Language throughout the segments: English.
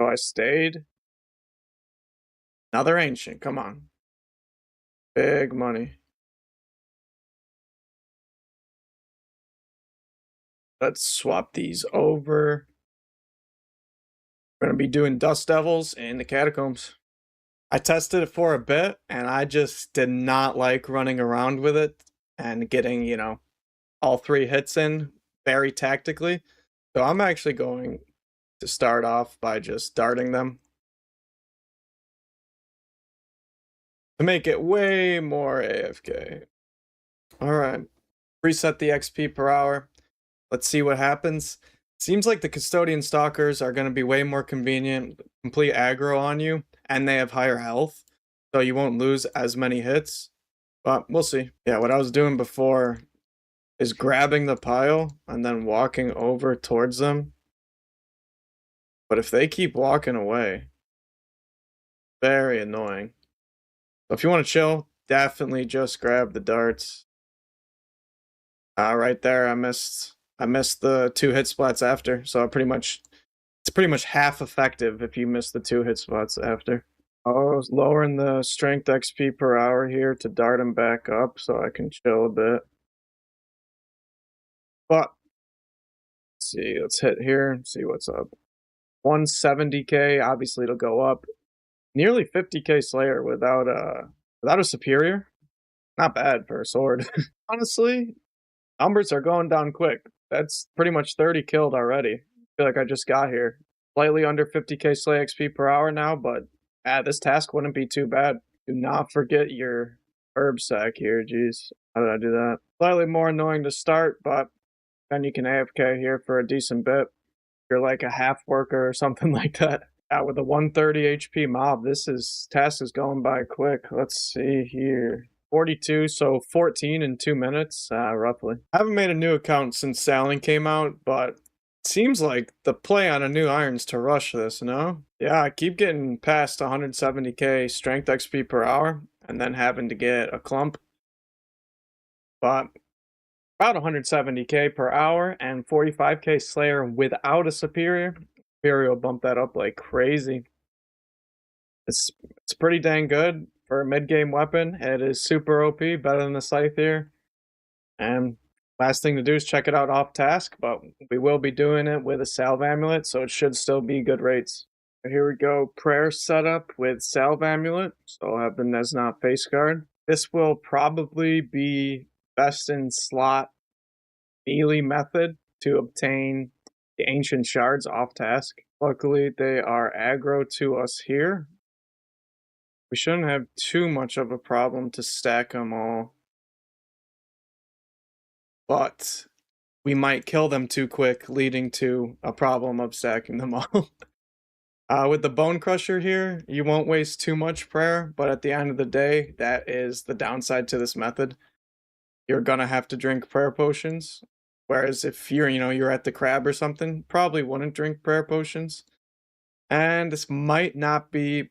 So I stayed. Another ancient, come on. Big money. Let's swap these over. We're gonna be doing Dust Devils in the Catacombs. I tested it for a bit, and I just did not like running around with it and getting, all 3 hits in very tactically. So I'm actually going to start off by just darting them to make it way more AFK. Alright, reset the XP per hour. Let's see what happens. Seems like the Custodian Stalkers are going to be way more convenient, complete aggro on you, and they have higher health, so you won't lose as many hits. But we'll see. Yeah, what I was doing before is grabbing the pile and then walking over towards them. But if they keep walking away, very annoying. So if you want to chill, definitely just grab the darts. Right there, I missed the 2 hit splats after, so it's pretty much half effective if you miss the 2 hit spots after. Oh, lowering the strength XP per hour here to dart him back up so I can chill a bit. But let's see, let's hit here and see what's up. 170k, obviously it'll go up. Nearly 50k Slayer without a superior. Not bad for a sword. Honestly, numbers are going down quick. That's pretty much 30 killed already. I feel like I just got here. Slightly under 50k Slay XP per hour now, but this task wouldn't be too bad. Do not forget your herb sack here, jeez. How did I do that? Slightly more annoying to start, but then you can AFK here for a decent bit. You're like a half worker or something like that. With a 130 HP mob, task is going by quick. Let's see here. 42, so 14 in 2 minutes, roughly. I haven't made a new account since Sailing came out, but it seems like the play on a new iron's to rush this, no? Yeah, I keep getting past 170k strength XP per hour, and then having to get a clump. But about 170k per hour and 45k Slayer without a superior. Superior will bump that up like crazy. It's pretty dang good for a mid-game weapon. It is super OP, better than the Scythe here. And last thing to do is check it out off task, but we will be doing it with a Salve Amulet, so it should still be good rates. Here we go, prayer setup with Salve Amulet. So I'll have the Nesnot face guard. This will probably be best in slot melee method to obtain the Ancient Shards off task. Luckily, they are aggro to us here. We shouldn't have too much of a problem to stack them all. But we might kill them too quick, leading to a problem of stacking them all. With the Bone Crusher here, you won't waste too much prayer, but at the end of the day, that is the downside to this method. You're gonna have to drink prayer potions. Whereas if you're at the crab or something, probably wouldn't drink prayer potions. And this might not be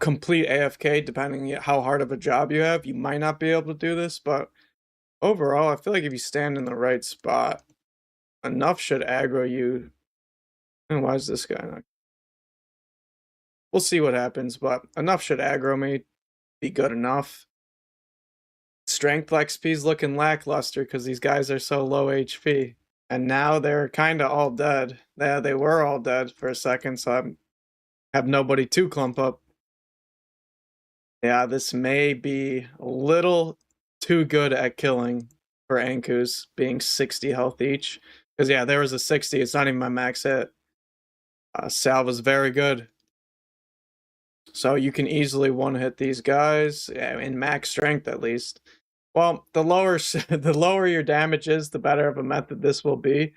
complete AFK, depending on how hard of a job you have. You might not be able to do this, but overall, I feel like if you stand in the right spot, enough should aggro you. And why is this guy not? We'll see what happens, but enough should aggro me, be good enough. Strength XP's looking lackluster because these guys are so low HP. And now they're kind of all dead. Yeah, they were all dead for a second, so I have nobody to clump up. Yeah, this may be a little too good at killing for Ankus, being 60 health each. Because, yeah, there was a 60. It's not even my max hit. Salve was very good. So you can easily one-hit these guys, in max strength at least. Well, the lower your damage is, the better of a method this will be.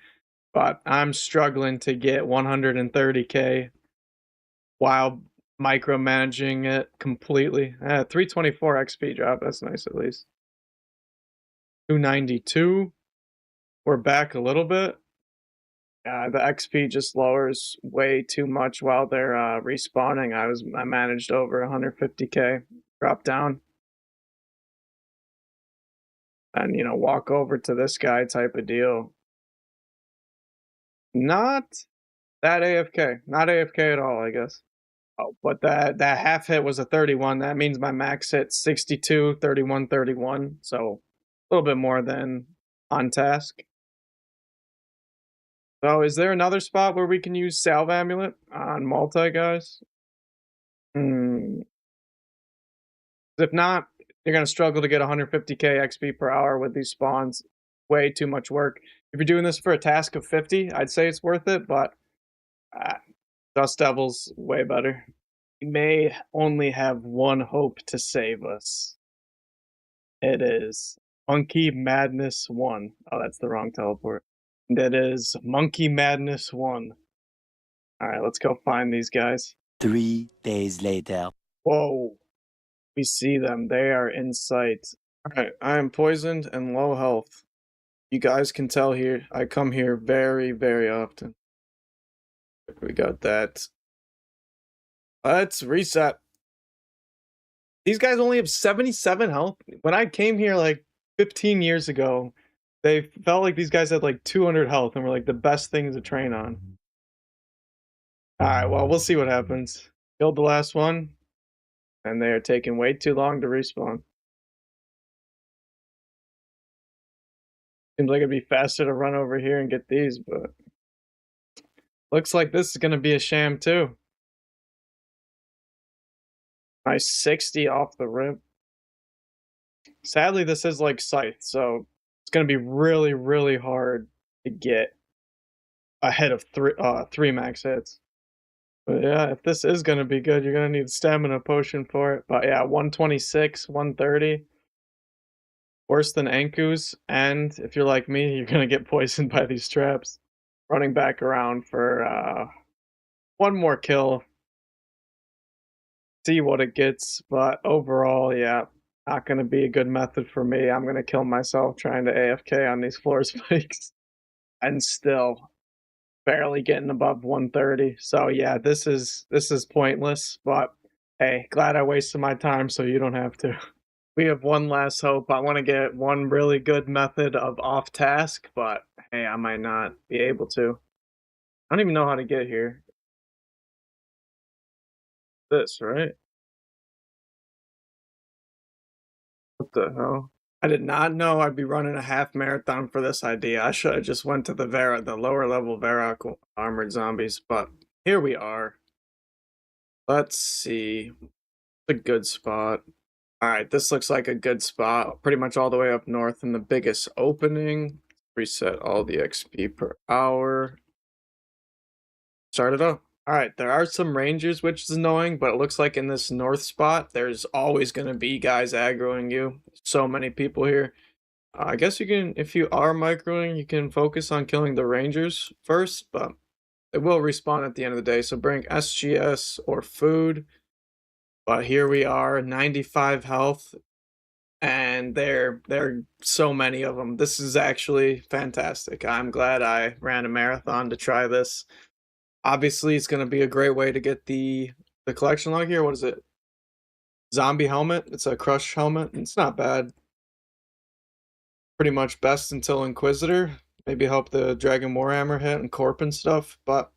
But I'm struggling to get 130k while micromanaging it completely. 324 XP drop, that's nice at least. 292. We're back a little bit. The XP just lowers way too much while they're respawning. I managed over 150k. Drop down. And walk over to this guy type of deal. Not That AFK. Not AFK at all, I guess. Oh, but that half hit was a 31. That means my max hit 62, 31, 31. So a little bit more than on task. So is there another spot where we can use Salve Amulet on multi, guys? Hmm. If not, you're going to struggle to get 150k XP per hour with these spawns. Way too much work. If you're doing this for a task of 50, I'd say it's worth it, but Dust Devil's way better. We may only have one hope to save us. It is Monkey Madness 1. Oh, that's the wrong teleport. That is Monkey Madness 1. Alright, let's go find these guys. 3 days later. Whoa. We see them. They are in sight. Alright, I am poisoned and low health. You guys can tell here, I come here very, very often. We got that. Let's reset. These guys only have 77 health. When I came here like 15 years ago, they felt like these guys had like 200 health and were like the best things to train on. Alright, well, we'll see what happens. Killed the last one, and they are taking way too long to respawn. Seems like it'd be faster to run over here and get these, but looks like this is going to be a sham too. Nice 60 off the rip. Sadly, this is like Scythe, so it's going to be really, really hard to get ahead of three max hits. But yeah, if this is going to be good, you're going to need a stamina potion for it. But yeah, 126, 130. Worse than Anku's, and if you're like me, you're going to get poisoned by these traps. Running back around for one more kill. See what it gets, but overall, yeah, not going to be a good method for me. I'm going to kill myself trying to AFK on these floor spikes. And still barely getting above 130. So yeah, this is pointless, but hey, glad I wasted my time so you don't have to. We have one last hope. I want to get one really good method of off task, but hey, I might not be able to. I don't even know how to get here. This, right? What the hell? I did not know I'd be running a half marathon for this idea. I should have just went to the lower level Varrock armored zombies, but here we are. Let's see. A good spot. Alright, this looks like a good spot. Pretty much all the way up north in the biggest opening. Reset all the XP per hour. Start it up. Alright, there are some rangers, which is annoying, but it looks like in this north spot, there's always going to be guys aggroing you. So many people here. I guess you can, if you are microing, you can focus on killing the rangers first, but it will respawn at the end of the day. So bring SGS or food. But here we are, 95 health, and there are so many of them. This is actually fantastic. I'm glad I ran a marathon to try this. Obviously, it's going to be a great way to get the collection log here. What is it? Zombie helmet. It's a crush helmet. It's not bad. Pretty much best until Inquisitor. Maybe help the Dragon Warhammer hit and Corp and stuff. But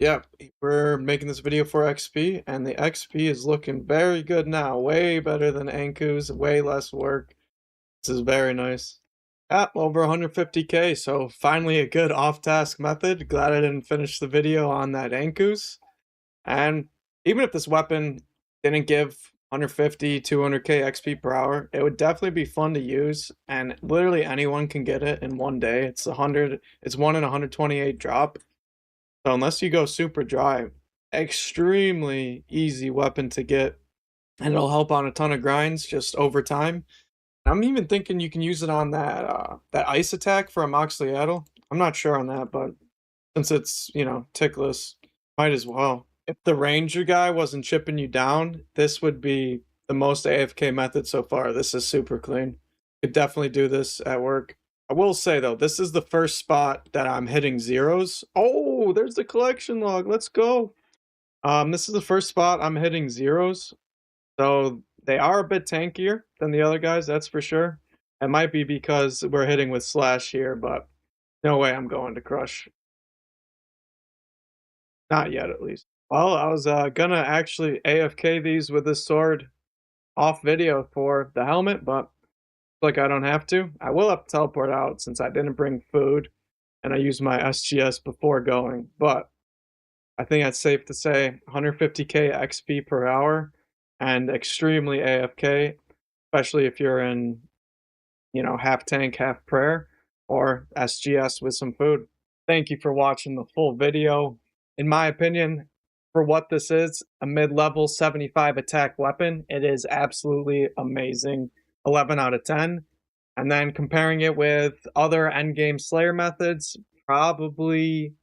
yeah, we're making this video for XP, and the XP is looking very good now. Way better than Anku's. Way less work. This is very nice. Over 150k, so finally a good off-task method. Glad I didn't finish the video on that Anku's. And even if this weapon didn't give 150, 200k XP per hour, it would definitely be fun to use, and literally anyone can get it in one day. It's 1 in 128 drop. So unless you go super dry, extremely easy weapon to get, and it'll help on a ton of grinds just over time. I'm even thinking you can use it on that ice attack for a Moxley-Adel. I'm not sure on that, but since it's, you know, tickless, might as well. If the ranger guy wasn't chipping you down, this would be the most AFK method so far. This is super clean. Could definitely do this at work. I will say though, this is the first spot that I'm hitting zeros. Oh, there's the collection log. Let's go. This is the first spot I'm hitting zeros. So they are a bit tankier than the other guys, that's for sure. It might be because we're hitting with Slash here, but no way I'm going to Crush. Not yet, at least. Well, I was gonna actually AFK these with this sword off video for the helmet, but like I don't have to. I will have to teleport out since I didn't bring food and I used my SGS before going. But I think that's safe to say 150k XP per hour and extremely AFK, especially if you're in, half tank, half prayer, or SGS with some food. Thank you for watching the full video. In my opinion, for what this is, a mid-level 75 attack weapon, it is absolutely amazing. 11 out of 10. And then comparing it with other endgame Slayer methods, probably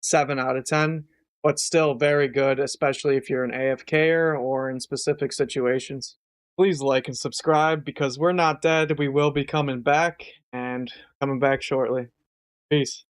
7 out of 10, but still very good, especially if you're an AFKer or in specific situations. Please like and subscribe because we're not dead. We will be coming back and coming back shortly. Peace.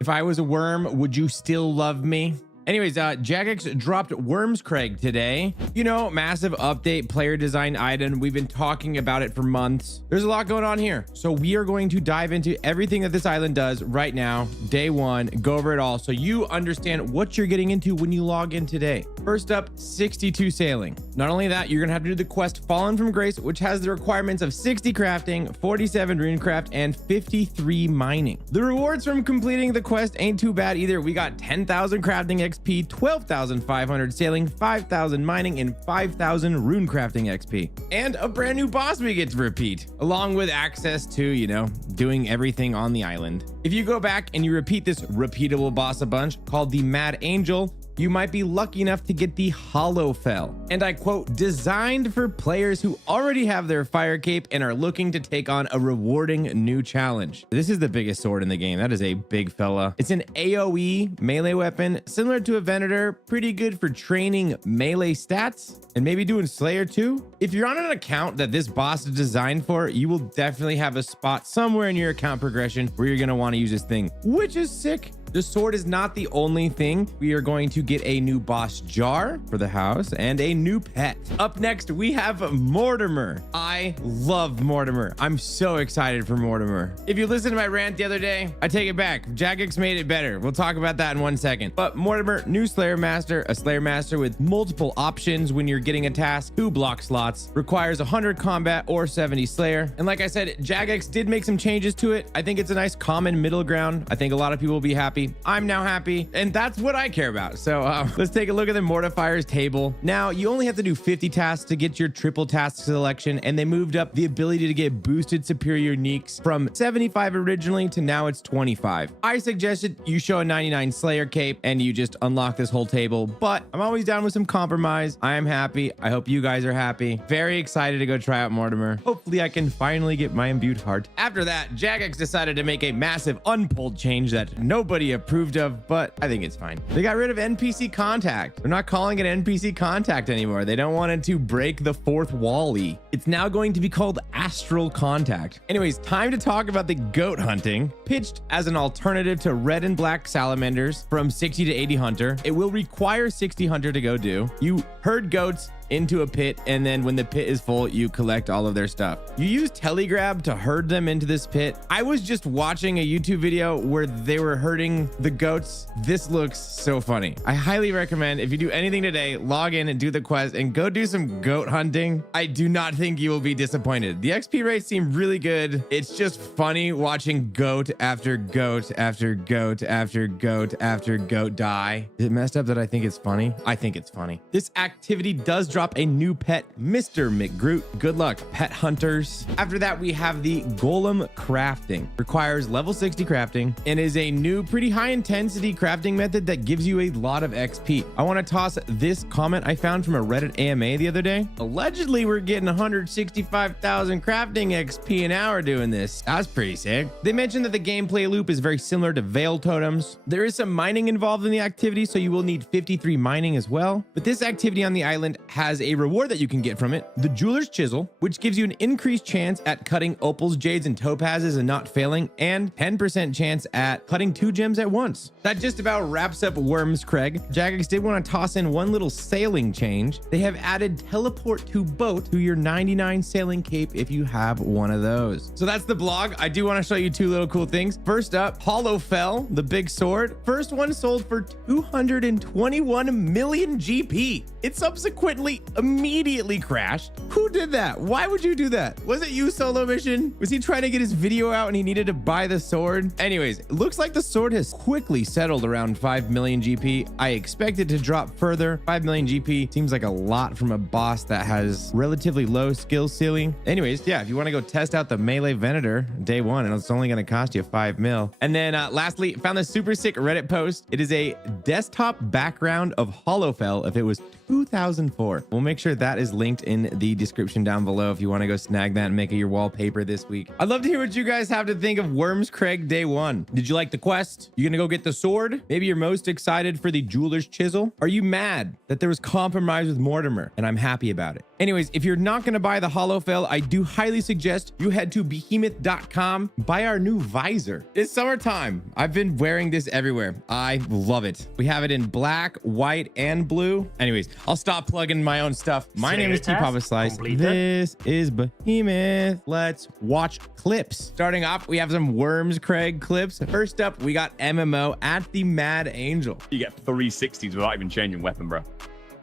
If I was a worm, would you still love me? Anyways, Jagex dropped Worms Craig today. You know, massive update, player design item. We've been talking about it for months. There's a lot going on here. So we are going to dive into everything that this island does right now, day one, go over it all so you understand what you're getting into when you log in today. First up, 62 sailing. Not only that, you're gonna have to do the quest Fallen from Grace, which has the requirements of 60 crafting, 47 runecraft, and 53 mining. The rewards from completing the quest ain't too bad either. We got 10,000 crafting XP, 12,500 sailing, 5,000 mining, and 5,000 runecrafting XP. And a brand new boss we get to repeat, along with access to, doing everything on the island. If you go back and you repeat this repeatable boss a bunch called the Mad Angel, you might be lucky enough to get the hallowfell. And I quote, designed for players who already have their fire cape and are looking to take on a rewarding new challenge. This is the biggest sword in the game. That is a big fella. It's an AoE melee weapon, similar to a Venator, pretty good for training melee stats and maybe doing Slayer too. If you're on an account that this boss is designed for, you will definitely have a spot somewhere in your account progression where you're gonna want to use this thing, which is sick. The sword is not the only thing. We are going to get a new boss jar for the house and a new pet. Up next, we have Mortimer. I love Mortimer. I'm so excited for Mortimer. If you listened to my rant the other day, I take it back. Jagex made it better. We'll talk about that in 1 second. But Mortimer, new Slayer Master, a Slayer Master with multiple options when you're getting a task, 2 block slots, requires 100 combat or 70 Slayer. And like I said, Jagex did make some changes to it. I think it's a nice common middle ground. I think a lot of people will be happy. I'm now happy, and that's what I care about. So let's take a look at the Mortifier's table. Now, you only have to do 50 tasks to get your triple task selection, and they moved up the ability to get boosted superior uniques from 75 originally to now it's 25. I suggested you show a 99 Slayer cape and you just unlock this whole table, but I'm always down with some compromise. I am happy. I hope you guys are happy. Very excited to go try out Mortimer. Hopefully I can finally get my imbued heart. After that, Jagex decided to make a massive unpulled change that nobody approved of, but I think it's fine. They got rid of NPC contact. They're not calling it NPC contact anymore. They don't want it to break the fourth wall-y. It's now going to be called astral contact. Anyways, time to talk about the goat hunting. Pitched as an alternative to red and black salamanders from 60 to 80 hunter. It will require 60 hunter to go do. You herd goats into a pit, and then when the pit is full, you collect all of their stuff. You use telegrab to herd them into this pit. I was just watching a YouTube video where they were herding the goats. This looks so funny. I highly recommend, if you do anything today, log in and do the quest and go do some goat hunting. I do not think you will be disappointed. The XP rates seem really good. It's just funny watching goat after goat after goat after goat after goat die. Is it messed up that I think it's funny? I think it's funny. This activity does drop a new pet, Mr. McGroot. Good luck, pet hunters. After that, we have the golem crafting. Requires level 60 crafting and is a new, pretty high intensity crafting method that gives you a lot of XP. I want to toss this comment I found from a Reddit AMA the other day. Allegedly, we're getting 165,000 crafting XP an hour doing this. That's pretty sick. They mentioned that the gameplay loop is very similar to Veil Totems. There is some mining involved in the activity, so you will need 53 mining as well. But this activity on the island has has a reward that you can get from it, the Jeweler's Chisel, which gives you an increased chance at cutting opals, jades, and topazes and not failing, and 10% chance at cutting 2 gems at once. That just about wraps up Worms Craig. Jagex did want to toss in one little sailing change. They have added teleport to boat to your 99 sailing cape if you have one of those. So that's the blog. I do want to show you 2 little cool things. First up, hallowfell, the big sword. First one sold for 221 million GP. It subsequently immediately crashed. Who did that? Why would you do that? Was it you, Solo Mission? Was he trying to get his video out and he needed to buy the sword? Anyways, it looks like the sword has quickly settled around 5 million GP. I expect it to drop further. 5 million GP seems like a lot from a boss that has relatively low skill ceiling. Anyways, yeah, if you want to go test out the melee Venator day 1, and it's only going to cost you 5 mil. And then lastly, found this super sick Reddit post. It is a desktop background of hallowfell if it was 2004. We'll make sure that is linked in the description down below if you want to go snag that and make it your wallpaper this week. I'd love to hear what you guys have to think of Worms Craig day 1. Did you like the quest? You gonna go get the sword? Maybe you're most excited for the Jeweler's Chisel? Are you mad that there was compromise with Mortimer? And I'm happy about it. Anyways, if you're not gonna buy the hallowfell, I do highly suggest you head to behemoth.com, buy our new visor. It's summertime. I've been wearing this everywhere. I love it. We have it in black, white, and blue. Anyways, I'll stop plugging my own stuff. My name is T Papa Slice. This is Behemoth. Let's watch clips. Starting off, we have some Worms Craig clips. First up, we got MMO at the Mad Angel. You get 360s without even changing weapon, bro.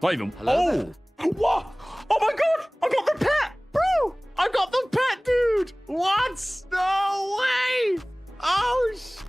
Not even. Hello Oh, what? Oh my god! I got the pet, bro! I got the pet, dude! What? No way! Oh shit!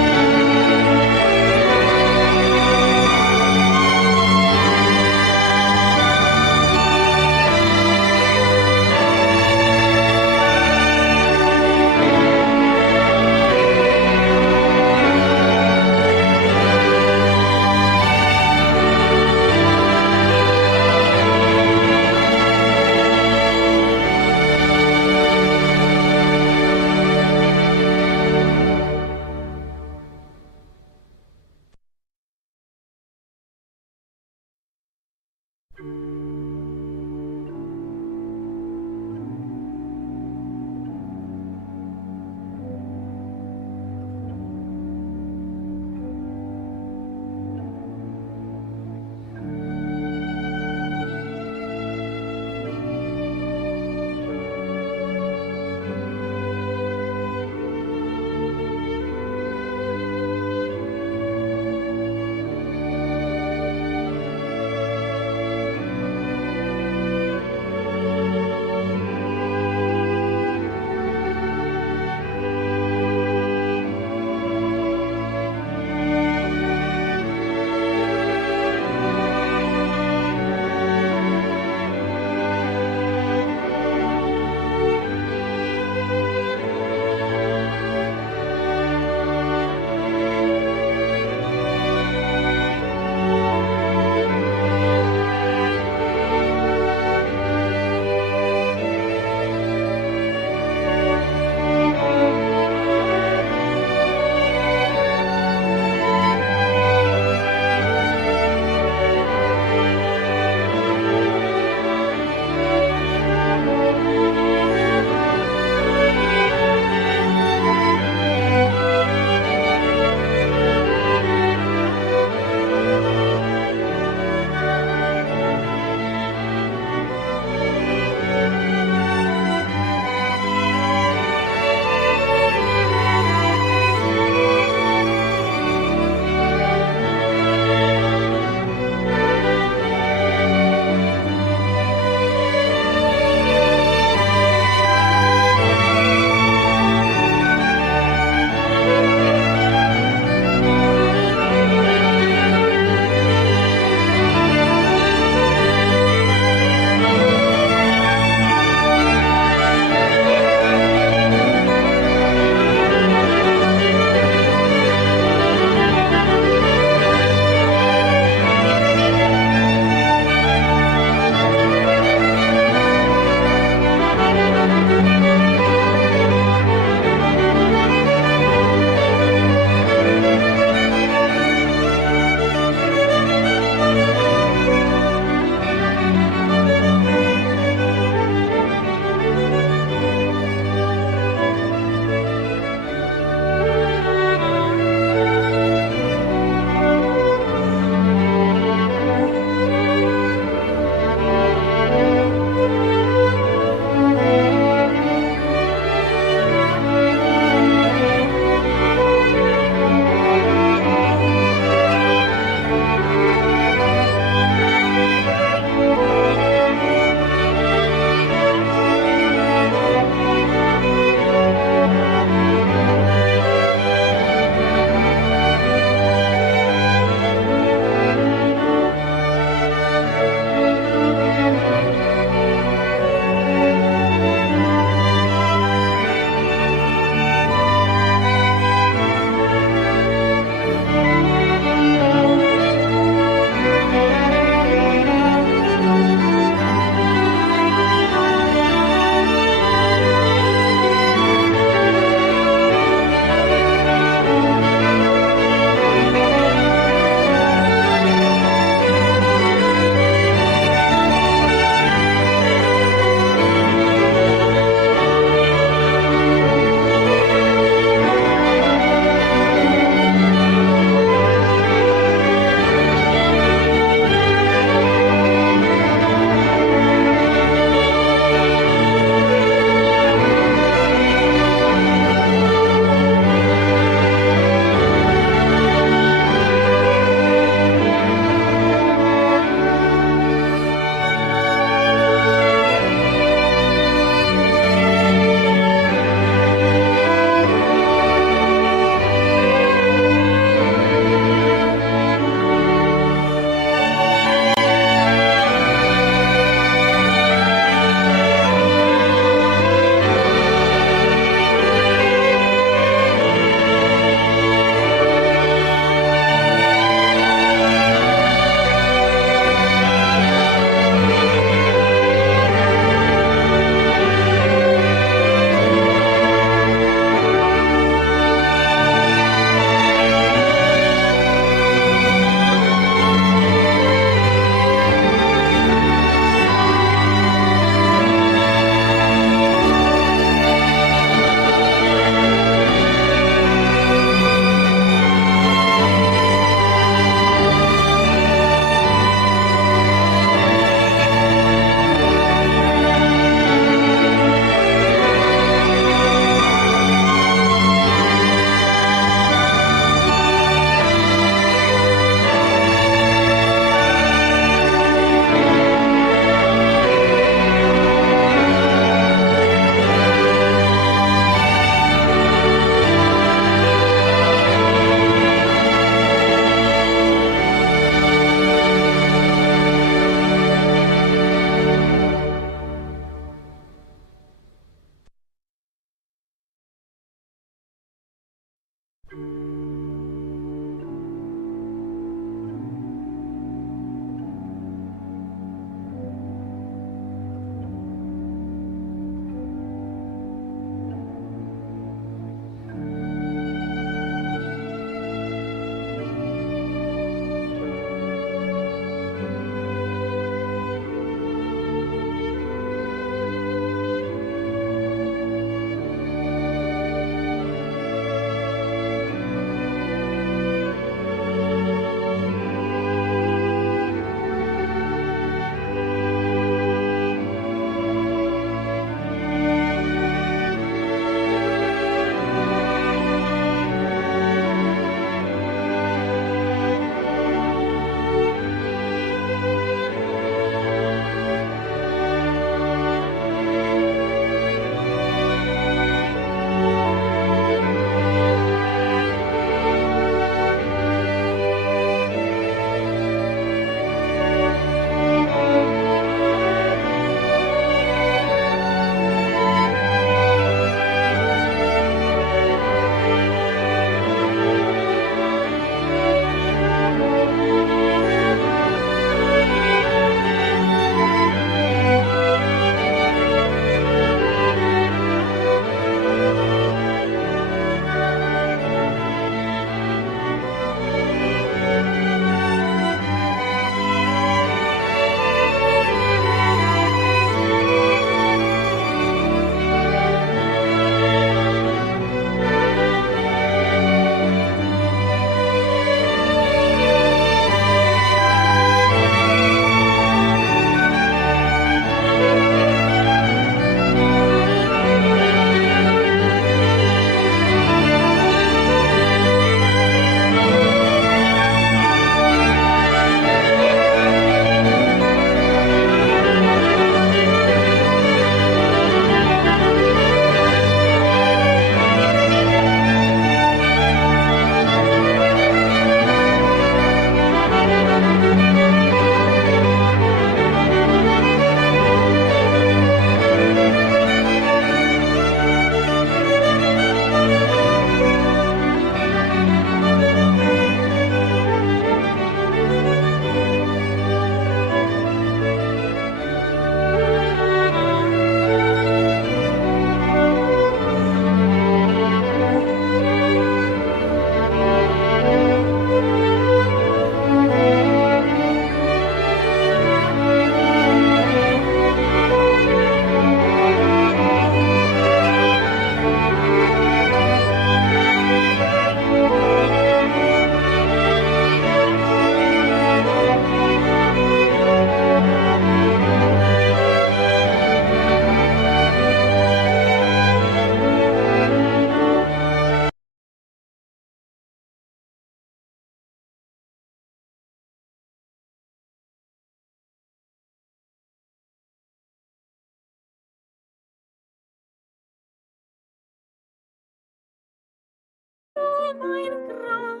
mein Grab,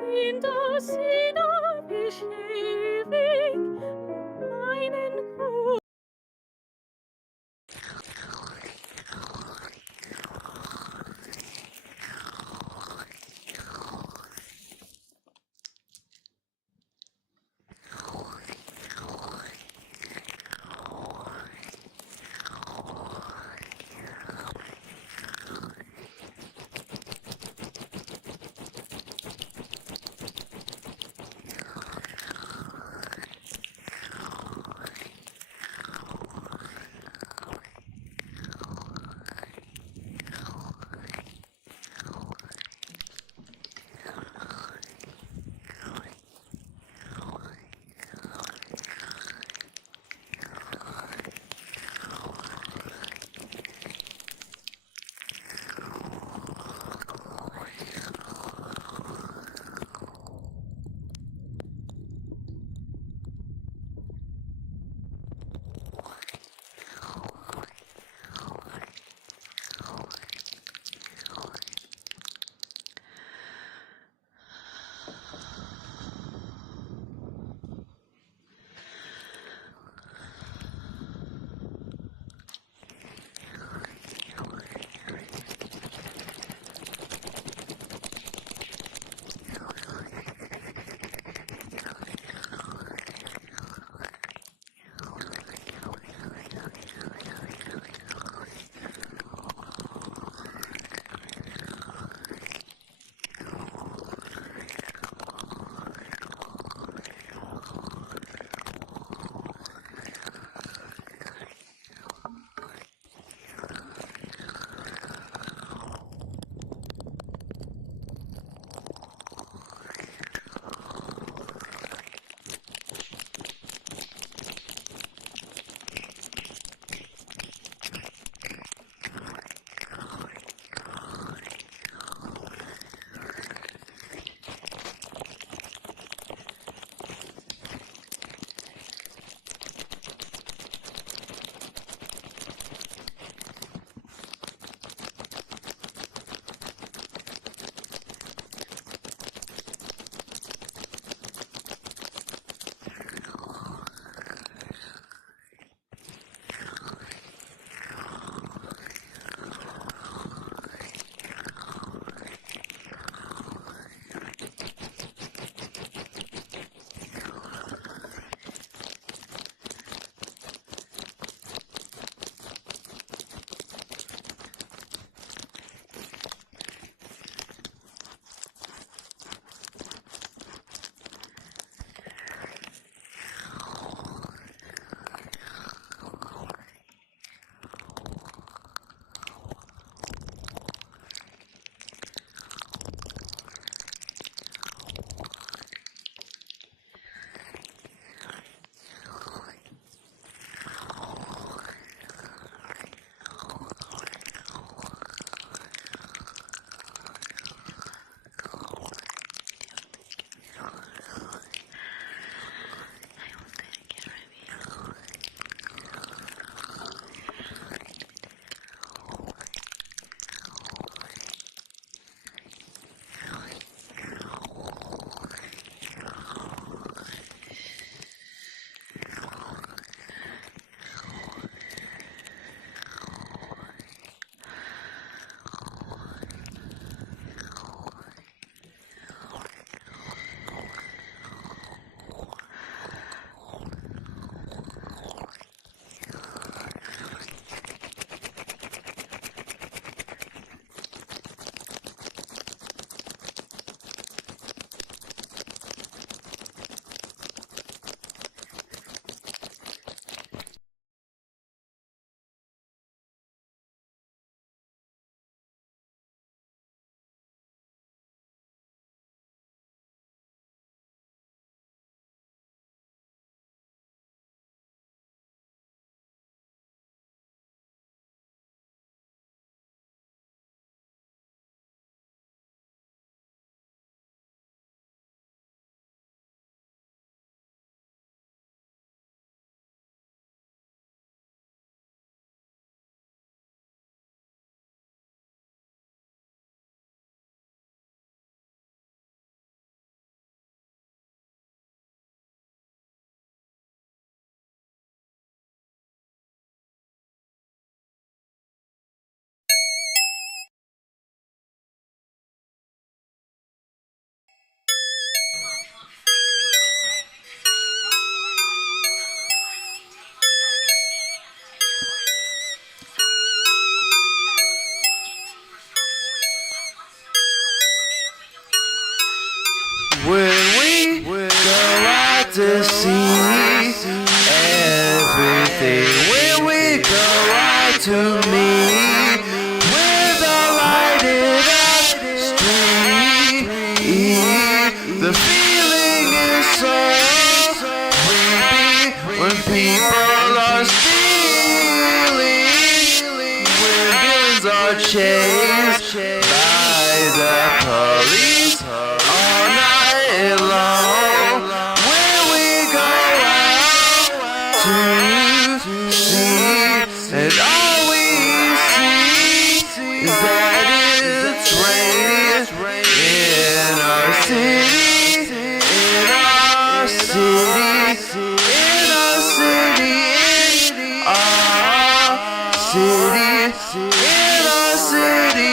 in das hinab ich ewig meinen Gruß. to see everything when we go out to meet with a lighted up street. The feeling is so creepy when people are stealing, when villains are chased by the police all night long. When we go out to see, and all we see is that it's raining in our city, in our city, in our city, our city, in our city.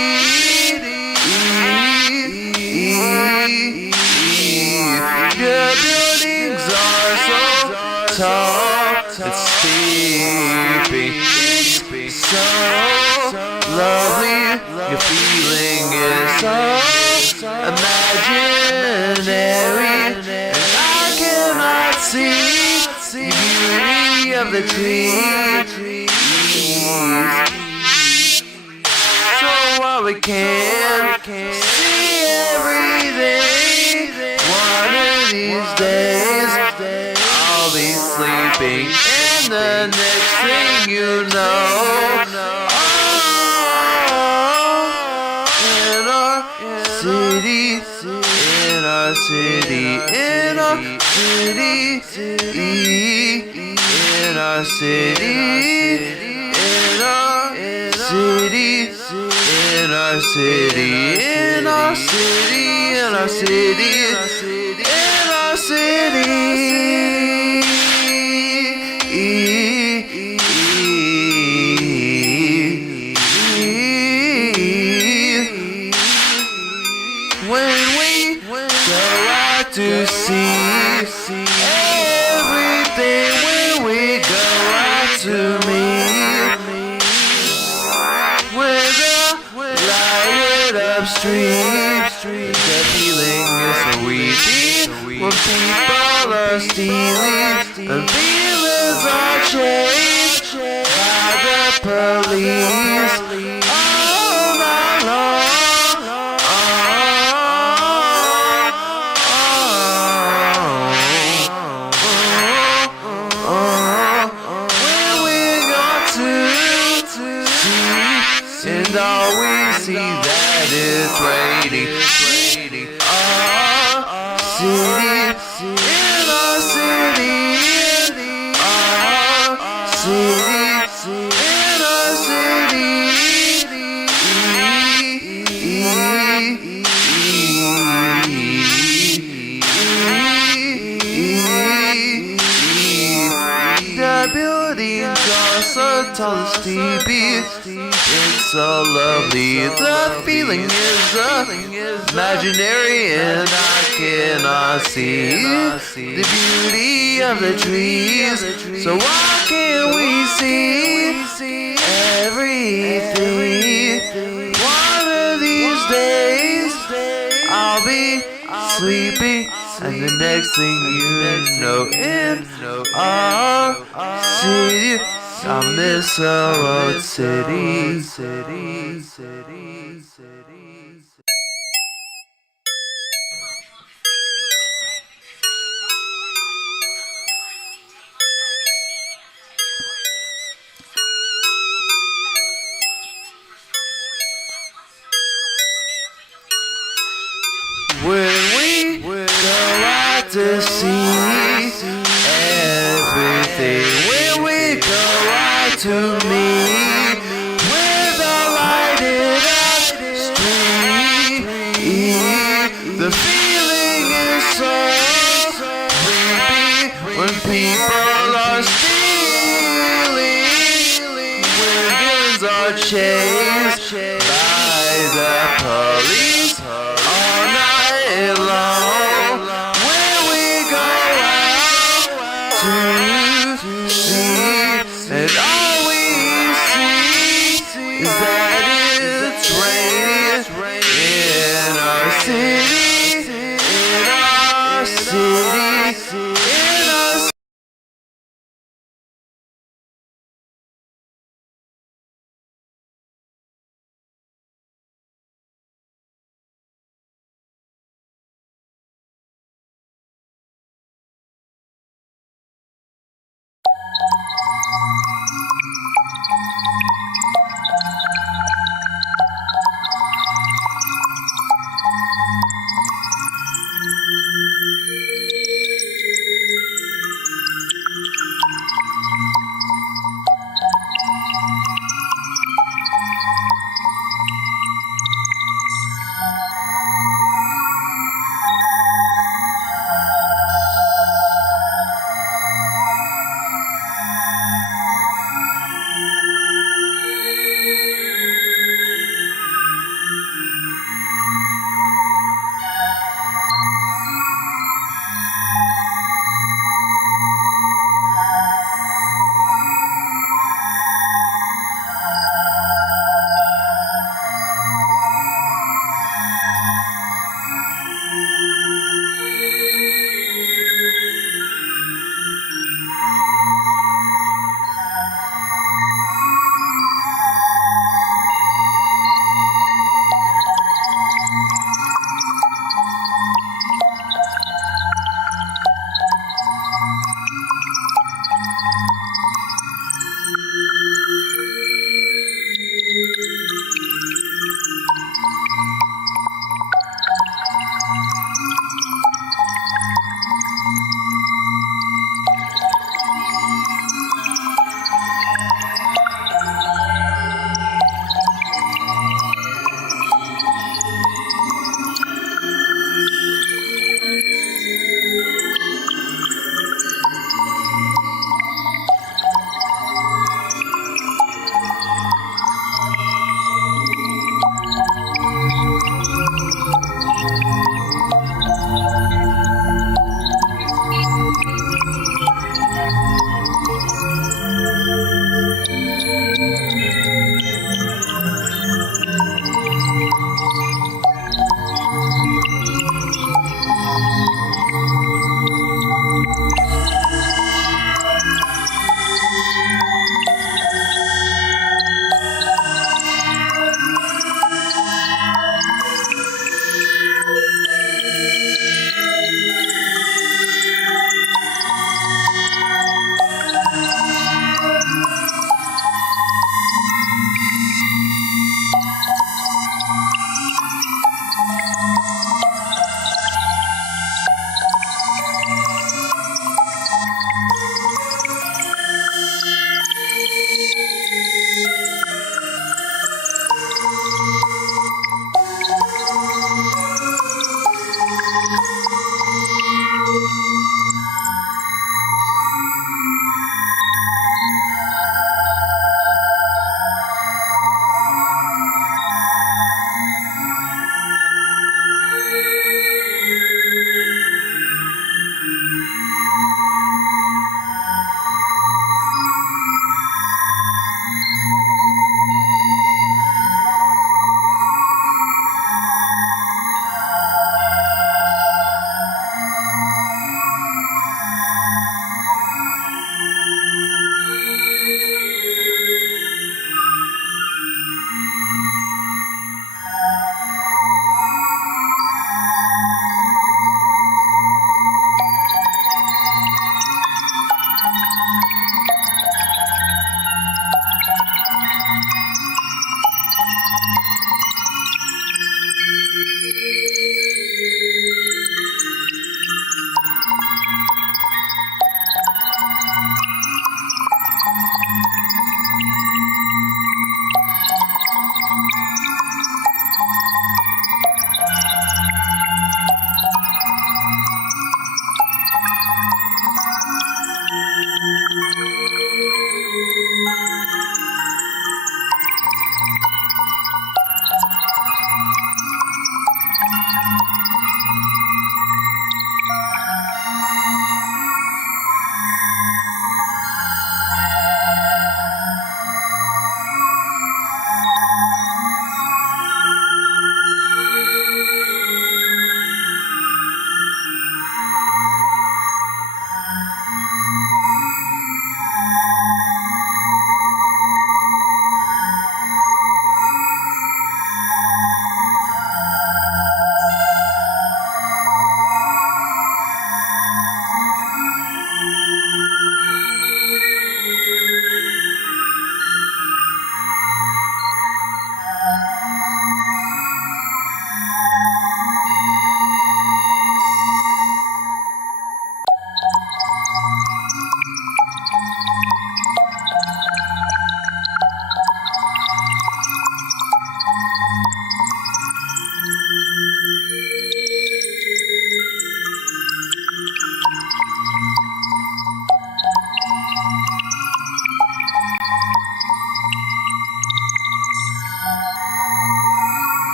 The buildings are so tall and steepy, so lovely. Your feeling is so imaginary, and I cannot see the beauty of the trees. So while we can't see everything, one of these days I'll be sleeping, and the next thing you know, in our city, in our city, in our city, in our city, in our city, in our city, in our city, in our city, in our city. When we go out to see everything, when we go out to meet with a lighted up street, the feeling is so weepy when people are stealing and villains are chased by the police all night long. When we got to see, and all we see that it's raining. Our city, in our city, our city, in our city. The buildings are so tall and steepy, it's so lovely. The feeling is imaginary, and I cannot see the beauty of the trees. So why can't we see everything? One of these days I'll be sleeping, and the next thing you know, in our city, I miss our old city. When we go out to see everything, when we go out to meet with a lighted up street, the feeling is so creepy when people are stealing, when villains are chased by the police all night long. When we go out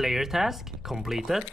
Slayer task completed.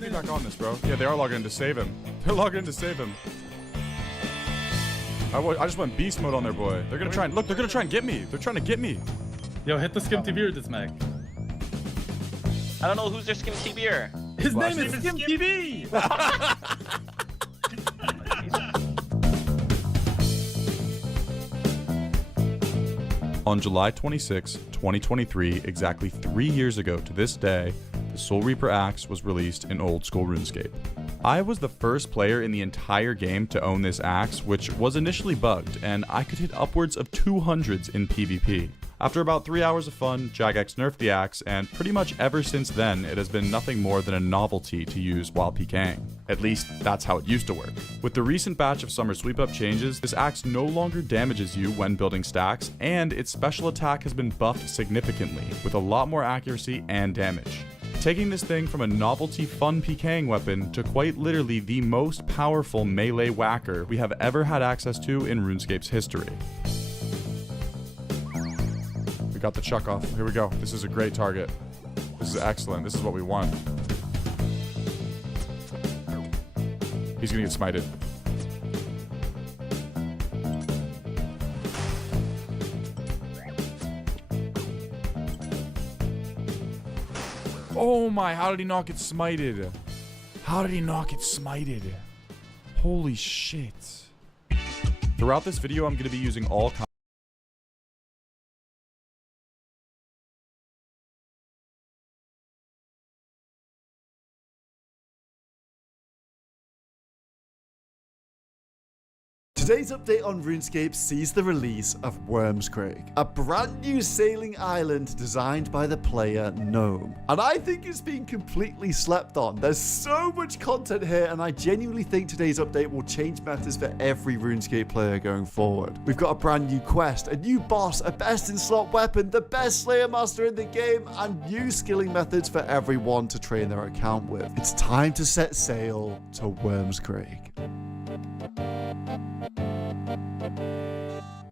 Get me back on this, bro. Yeah, they are logging in to save him. They're logging in to save him. I just went beast mode on their boy. They're gonna try and look. They're gonna try and get me. They're trying to get me. Yo, hit the Skim TV with this Mac. I don't know who's their Skim TV'er. His name is Skim TV. On July 26, 2023, exactly 3 years ago to this day, the Soul Reaper axe was released in old school RuneScape. I was the first player in the entire game to own this axe, which was initially bugged, and I could hit upwards of 200s in PvP. After about 3 hours of fun, Jagex nerfed the axe, and pretty much ever since then, it has been nothing more than a novelty to use while PKing. At least, that's how it used to work. With the recent batch of summer sweep-up changes, this axe no longer damages you when building stacks, and its special attack has been buffed significantly, with a lot more accuracy and damage. Taking this thing from a novelty fun PKing weapon to quite literally the most powerful melee whacker we have ever had access to in RuneScape's history. We got the chuck off. Here we go. This is a great target. This is excellent. This is what we want. He's gonna get smited. Oh my, how did he not get smited? How did he not get smited? Holy shit. Throughout this video, I'm going to be using all kinds. Today's update on RuneScape sees the release of Wormscrake, a brand new sailing island designed by the player Gnome. And I think it's been completely slept on. There's so much content here, and I genuinely think today's update will change matters for every RuneScape player going forward. We've got a brand new quest, a new boss, a best-in-slot weapon, the best Slayer Master in the game, and new skilling methods for everyone to train their account with. It's time to set sail to Wormscrake.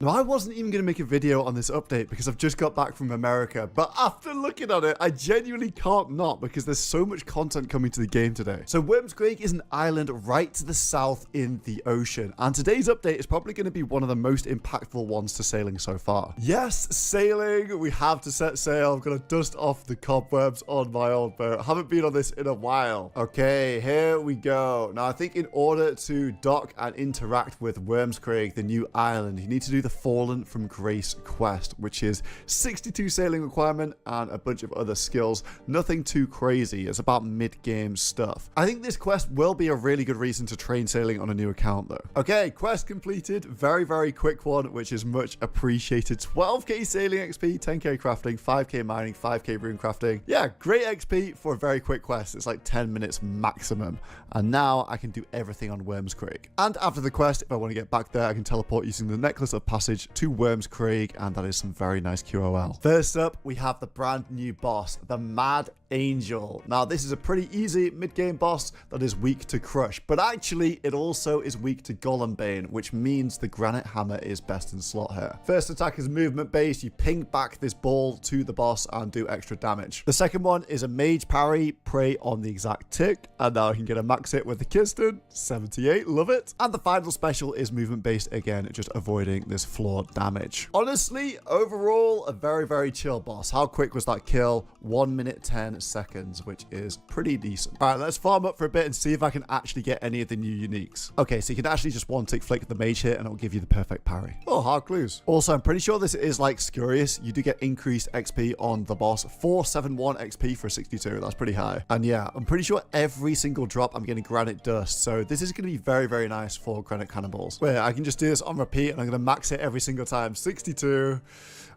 Now, I wasn't even going to make a video on this update because I've just got back from America, but after looking at it, I genuinely can't not because there's so much content coming to the game today. So Wormscrake is an island right to the south in the ocean, and today's update is probably going to be one of the most impactful ones to sailing so far. Yes, sailing, we have to set sail. I'm going to dust off the cobwebs on my old boat. I haven't been on this in a while. Okay, here we go. Now, I think in order to dock and interact with Wormscrake, the new island, you need to do the Fallen from Grace quest, which is 62 sailing requirement and a bunch of other skills. Nothing too crazy. It's about mid-game stuff. I think this quest will be a really good reason to train sailing on a new account though. Okay, quest completed. Very, very quick one, which is much appreciated. 12k sailing XP, 10k crafting, 5k mining, 5k rune crafting. Yeah, great XP for a very quick quest. It's like 10 minutes maximum. And now I can do everything on Wormscrake. And after the quest, if I want to get back there, I can teleport using the Necklace of Passage to Wormscrake, and that is some very nice QOL. First up, we have the brand new boss, the Mad Angel. Now, this is a pretty easy mid-game boss that is weak to Crush, but actually, it also is weak to Golembane, which means the Granite Hammer is best in slot here. First attack is movement-based. You ping back this ball to the boss and do extra damage. The second one is a Mage Parry, prey on the exact tick, and now I can get a max hit with the Kiston. 78, love it. And the final special is movement-based again, just avoiding this floor damage. Honestly, overall, a very, very chill boss. How quick was that kill? 1 minute 10 seconds, which is pretty decent. All right, let's farm up for a bit and see if I can actually get any of the new uniques. Okay, so you can actually just one tick flick the mage hit and it'll give you the perfect parry. Oh, hard clues. Also, I'm pretty sure this is like Scurious. You do get increased XP on the boss. 471 XP for 62. That's pretty high. And yeah, I'm pretty sure every single drop I'm getting granite dust. So this is going to be very, very nice for granite cannonballs. Where I can just do this on repeat and I'm going to max it every single time. 62.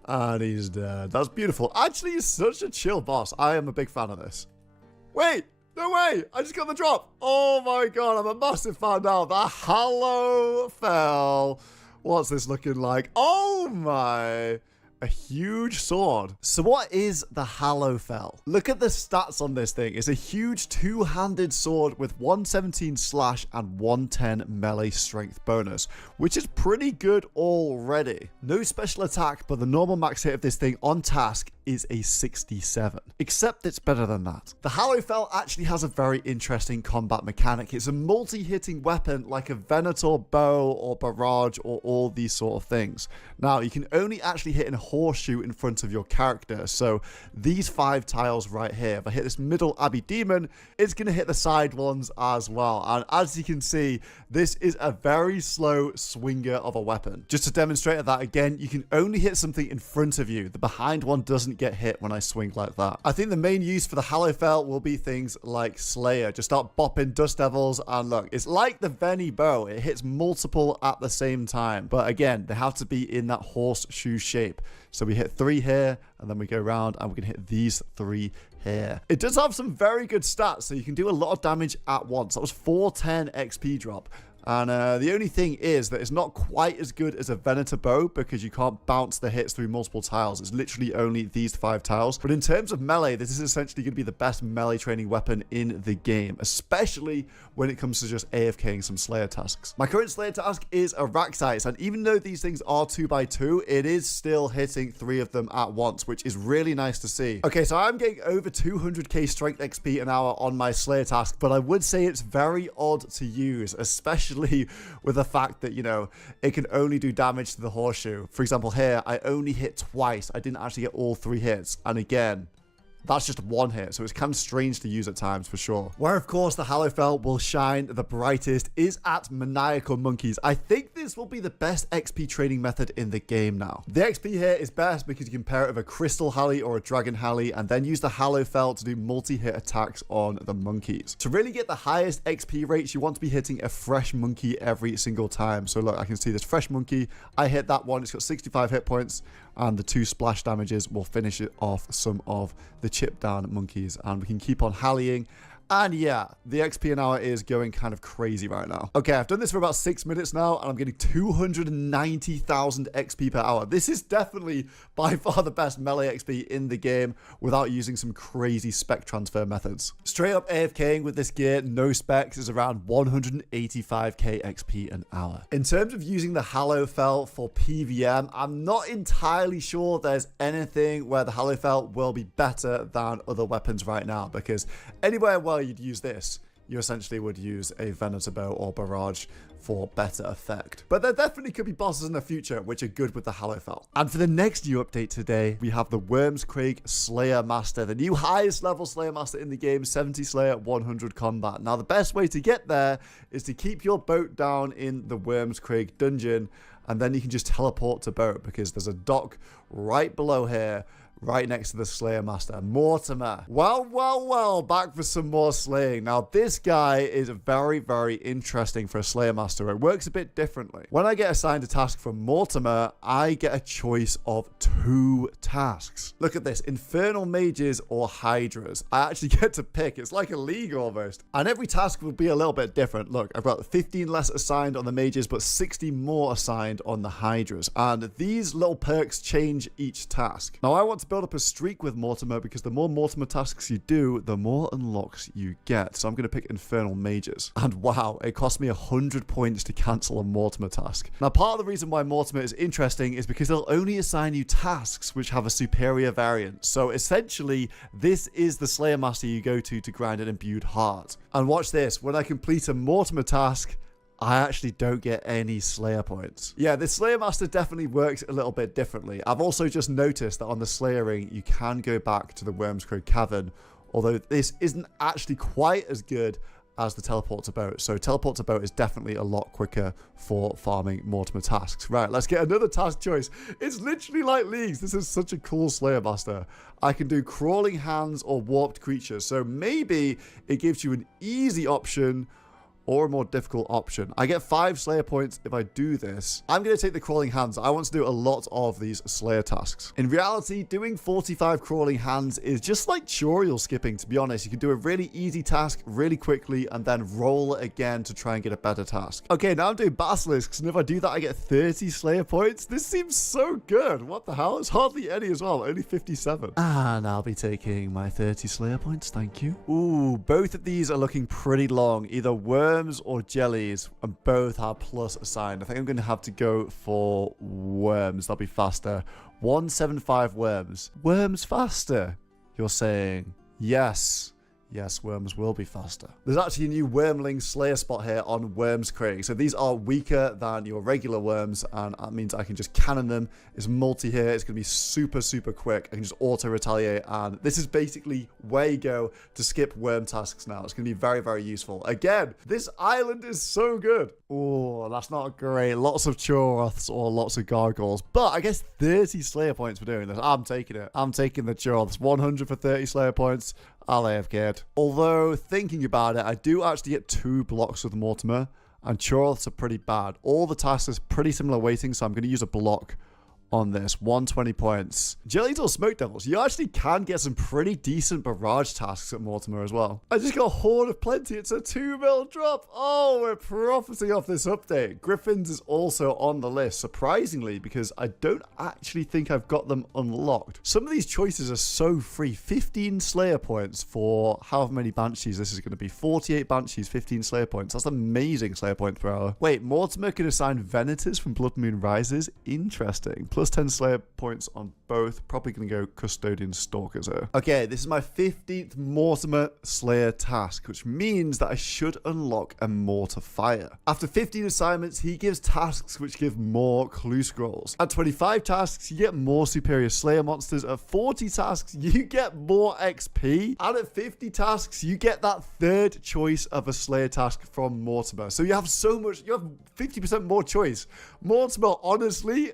And he's dead. That's beautiful. Actually, he's such a chill boss. I am a big fan of this. Wait, no way. I just got the drop. Oh my god, I'm a massive fan now. The hallowfell. What's this looking like? Oh my. A huge sword. So what is the hallowfell? Look at the stats on this thing. It's a huge two-handed sword with 117 slash and 110 melee strength bonus, which is pretty good already. No special attack, but the normal max hit of this thing on task is a 67. Except it's better than that. The hallowfell actually has a very interesting combat mechanic. It's a multi-hitting weapon like a Venator bow or barrage or all these sort of things. Now, you can only actually hit a horseshoe in front of your character. So these 5 tiles right here, if I hit this middle Abbey Demon, it's going to hit the side ones as well. And as you can see, this is a very slow swinger of a weapon. Just to demonstrate that again, you can only hit something in front of you. The behind one doesn't get hit when I swing like that. I think the main use for the hallowfell will be things like Slayer. Just start bopping Dust Devils, and look, it's like the Veni bow. It hits multiple at the same time. But again, they have to be in that horseshoe shape. So we hit 3 here, and then we go around, and we can hit these 3 here. It does have some very good stats, so you can do a lot of damage at once. That was 410 XP drop. And the only thing is that it's not quite as good as a Venator bow because you can't bounce the hits through multiple tiles. It's literally only these 5 tiles. But in terms of melee, this is essentially going to be the best melee training weapon in the game, especially when it comes to just AFKing some Slayer tasks. My current Slayer task is a rack size, and even though these things are 2x2, it is still hitting 3 of them at once, which is really nice to see. Okay, so I'm getting over 200k strength XP an hour on my Slayer task, but I would say it's very odd to use, especially with the fact that, you know, it can only do damage to the horseshoe. For example, here, I only hit twice. I didn't actually get all 3 hits. And again, that's just 1 hit, so it's kind of strange to use at times for sure. Where, of course, the hallowfell will shine the brightest is at maniacal monkeys. I think this will be the best XP training method in the game now. The XP here is best because you can pair it with a crystal halley or a dragon halley and then use the hallowfell to do multi-hit attacks on the monkeys. To really get the highest XP rates, you want to be hitting a fresh monkey every single time. So look, I can see this fresh monkey. I hit that one. It's got 65 hit points, and the 2 splash damages will finish it off some of the chip down monkeys, and we can keep on hallying. And yeah, the XP an hour is going kind of crazy right now. Okay, I've done this for about 6 minutes now, and I'm getting 290,000 XP per hour. This is definitely by far the best melee XP in the game without using some crazy spec transfer methods. Straight up AFKing with this gear, no specs, is around 185k XP an hour. In terms of using the hallowfell for PVM, I'm not entirely sure there's anything where the hallowfell will be better than other weapons right now, because anywhere where you'd use this, you essentially would use a Venator bow or barrage for better effect. But there definitely could be bosses in the future which are good with the hallowfell. And for the next new update today, we have the Wormscraig Slayer Master, the new highest level Slayer Master in the game, 70 Slayer, 100 combat. Now the best way to get there is to keep your boat down in the Wormscraig dungeon, and then you can just teleport to boat because there's a dock right below here, right next to the Slayer Master, Mortimer. Well, back for some more slaying. Now, this guy is very, very interesting for a Slayer Master. It works a bit differently. When I get assigned a task from Mortimer, I get a choice of 2 tasks. Look at this, Infernal Mages or Hydras. I actually get to pick. It's like a league almost. And every task will be a little bit different. Look, I've got 15 less assigned on the Mages, but 60 more assigned on the Hydras. And these little perks change each task. Now, I want to build up a streak with Mortimer because the more Mortimer tasks you do, the more unlocks you get. So I'm going to pick Infernal Mages. And wow, it cost me 100 points to cancel a Mortimer task. Now, part of the reason why Mortimer is interesting is because they'll only assign you tasks which have a superior variant. So essentially, this is the Slayer Master you go to grind an imbued heart. And watch this, when I complete a Mortimer task, I actually don't get any Slayer points. Yeah, the Slayer Master definitely works a little bit differently. I've also just noticed that on the Slayer Ring, you can go back to the Wormscraig Cavern, although this isn't actually quite as good as the teleport to boat. So teleport to boat is definitely a lot quicker for farming Mortimer tasks. Right, let's get another task choice. It's literally like Leagues. This is such a cool Slayer Master. I can do crawling hands or warped creatures. So maybe it gives you an easy option or a more difficult option. I get 5 Slayer points if I do this. I'm going to take the crawling hands. I want to do a lot of these Slayer tasks. In reality, doing 45 crawling hands is just like tutorial skipping, to be honest. You can do a really easy task really quickly and then roll it again to try and get a better task. Okay, now I'm doing basilisks, and if I do that, I get 30 Slayer points. This seems so good. What the hell? It's hardly any as well, only 57. And I'll be taking my 30 Slayer points, thank you. Ooh, both of these are looking pretty long. Either worms or jellies, and both have plus assigned. I think I'm going to have to go for worms. That'll be faster. 175 worms. Worms faster, you're saying? Yes. Yes, worms will be faster. There's actually a new wormling slayer spot here on Worms Craig. So these are weaker than your regular worms, and that means I can just cannon them. It's multi here. It's going to be super, super quick. I can just auto retaliate, and this is basically where you go to skip worm tasks now. It's going to be very, very useful. Again, this island is so good. Oh, that's not great. Lots of Choroths or lots of Gargoyles, but I guess 30 slayer points for doing this. I'm taking it. I'm taking the Choroths. 100 for 30 slayer points. I'll AFK. Although, thinking about it, I do actually get 2 blocks with Mortimer, and Choroths are pretty bad. All the tasks is pretty similar weighting, so I'm going to use a block on this. 120 points. Jellies or Smoke Devils, you actually can get some pretty decent barrage tasks at Mortimer as well. I just got Horde of Plenty. It's a 2 mil drop. Oh, we're profiting off this update. Griffins is also on the list, surprisingly, because I don't actually think I've got them unlocked. Some of these choices are so free. 15 Slayer points for however many Banshees this is going to be. 48 Banshees, 15 Slayer points. That's amazing Slayer points per hour. Wait, Mortimer can assign Venators from Blood Moon Rises? Interesting. Plus 10 Slayer points on both. Probably going to go Custodian Stalkers here. Okay, this is my 15th Mortimer Slayer task, which means that I should unlock a Mortar Fire. After 15 assignments, he gives tasks which give more clue scrolls. At 25 tasks, you get more superior Slayer monsters. At 40 tasks, you get more XP. And at 50 tasks, you get that 3rd choice of a Slayer task from Mortimer. So you have so much, you have 50% more choice. Mortimer, honestly,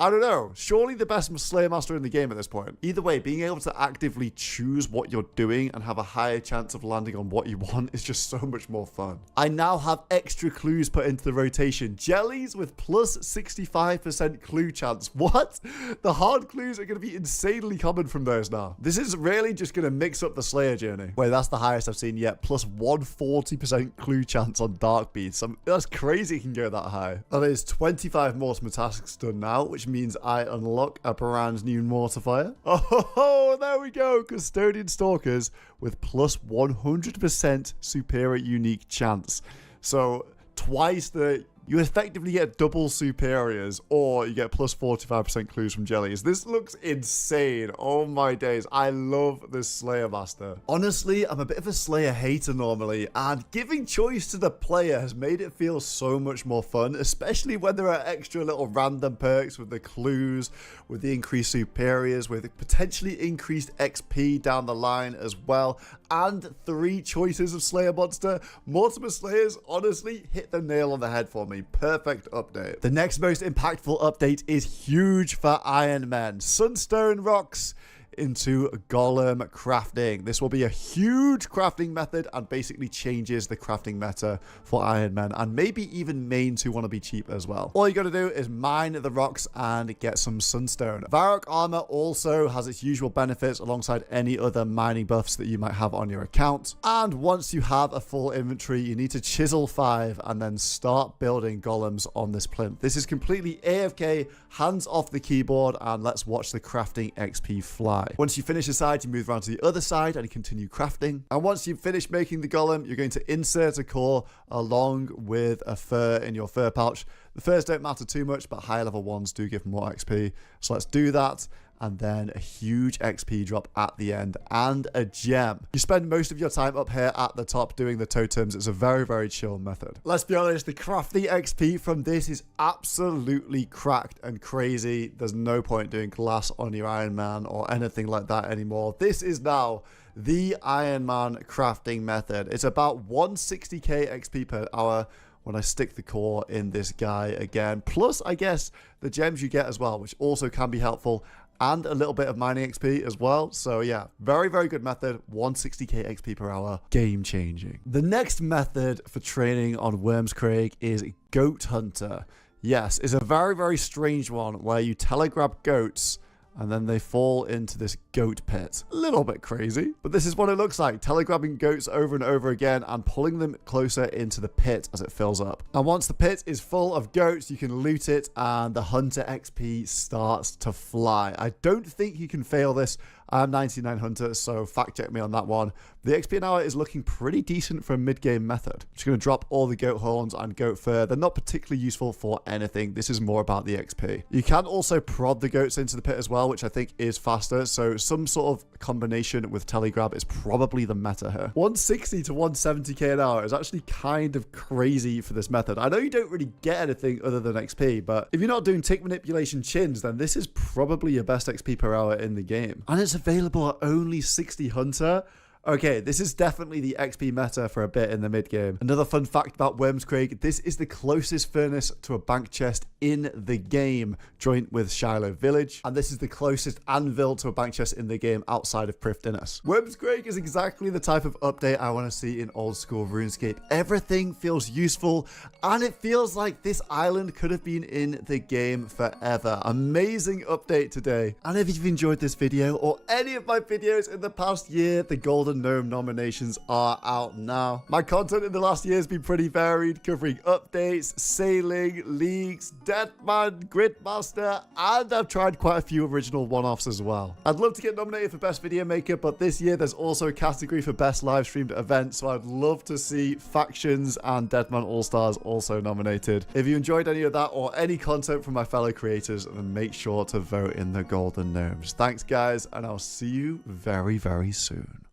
I don't know. Surely the best Slayer Master in the game at this point. Either way, being able to actively choose what you're doing and have a higher chance of landing on what you want is just so much more fun. I now have extra clues put into the rotation. Jellies with plus 65% clue chance. What? The hard clues are going to be insanely common from those now. This is really just going to mix up the Slayer journey. Wait, that's the highest I've seen yet. Plus 140% clue chance on Dark Beads. That's crazy it can go that high. That is 25 Mortimer tasks done now, which means I unlock a brand new Mortar Fire. Oh, there we go. Custodian Stalkers with plus 100% superior unique chance. So twice the... You effectively get double superiors, or you get plus 45% clues from jellies. This looks insane. Oh my days. I love this Slayer Master. Honestly, I'm a bit of a Slayer hater normally, and giving choice to the player has made it feel so much more fun, especially when there are extra little random perks with the clues, with the increased superiors, with potentially increased XP down the line as well, and 3 choices of Slayer monster. Mortimer Slayers honestly hit the nail on the head for me. Perfect update. The next most impactful update is huge for Iron Men. Sunstone rocks into golem crafting. This will be a huge crafting method and basically changes the crafting meta for Iron Man, and maybe even mains who want to be cheap as well. All you got to do is mine the rocks and get some sunstone. Varrock armor also has its usual benefits alongside any other mining buffs that you might have on your account. And once you have a full inventory, you need to chisel 5 and then start building golems on this plinth. This is completely AFK, hands off the keyboard, and let's watch the crafting XP fly. Once you finish a side, you move around to the other side and you continue crafting. And once you've finished making the golem, you're going to insert a core along with a fur in your fur pouch. The furs don't matter too much, but higher level ones do give more XP. So let's do that. And then a huge XP drop at the end and a gem. You spend most of your time up here at the top doing the totems. It's a very, very chill method. Let's be honest, the crafty XP from this is absolutely cracked and crazy. There's no point doing glass on your Iron Man or anything like that anymore. This is now the Iron Man crafting method. It's about 160k XP per hour when I stick the core in this guy again. Plus, I guess, the gems you get as well, which also can be helpful, and a little bit of mining XP as well. So yeah, very, very good method. 160k XP per hour. Game changing. The next method for training on Worms Craig is Goat Hunter. Yes, it's a very, very strange one where you telegrab goats and then they fall into this goat pit. A little bit crazy, but this is what it looks like. Telegrabbing goats over and over again and pulling them closer into the pit as it fills up. And once the pit is full of goats, you can loot it and the hunter XP starts to fly. I don't think you can fail this. I'm 99 Hunter, so fact check me on that one. The XP an hour is looking pretty decent for a mid-game method. Just going to drop all the goat horns and goat fur. They're not particularly useful for anything. This is more about the XP. You can also prod the goats into the pit as well, which I think is faster. So some sort of combination with telegrab is probably the meta here. 160 to 170k an hour is actually kind of crazy for this method. I know you don't really get anything other than XP, but if you're not doing tick manipulation chins, then this is probably your best XP per hour in the game. And it's available at only 60 Hunter. Okay, this is definitely the XP meta for a bit in the mid game. Another fun fact about Wormscraig, this is the closest furnace to a bank chest in the game, joint with Shiloh Village. And this is the closest anvil to a bank chest in the game outside of Prif Dinas. Wormscraig is exactly the type of update I want to see in old school RuneScape. Everything feels useful, and it feels like this island could have been in the game forever. Amazing update today. And if you've enjoyed this video or any of my videos in the past year, the Golden Gnome nominations are out now. My content in the last year has been pretty varied, covering updates, sailing, leagues, Deathman, Gridmaster, and I've tried quite a few original one-offs as well. I'd love to get nominated for Best Video Maker, but this year there's also a category for Best Live Streamed Event, so I'd love to see Factions and Deadman All-Stars also nominated. If you enjoyed any of that or any content from my fellow creators, then make sure to vote in the Golden Gnomes. Thanks guys, and I'll see you very, very soon.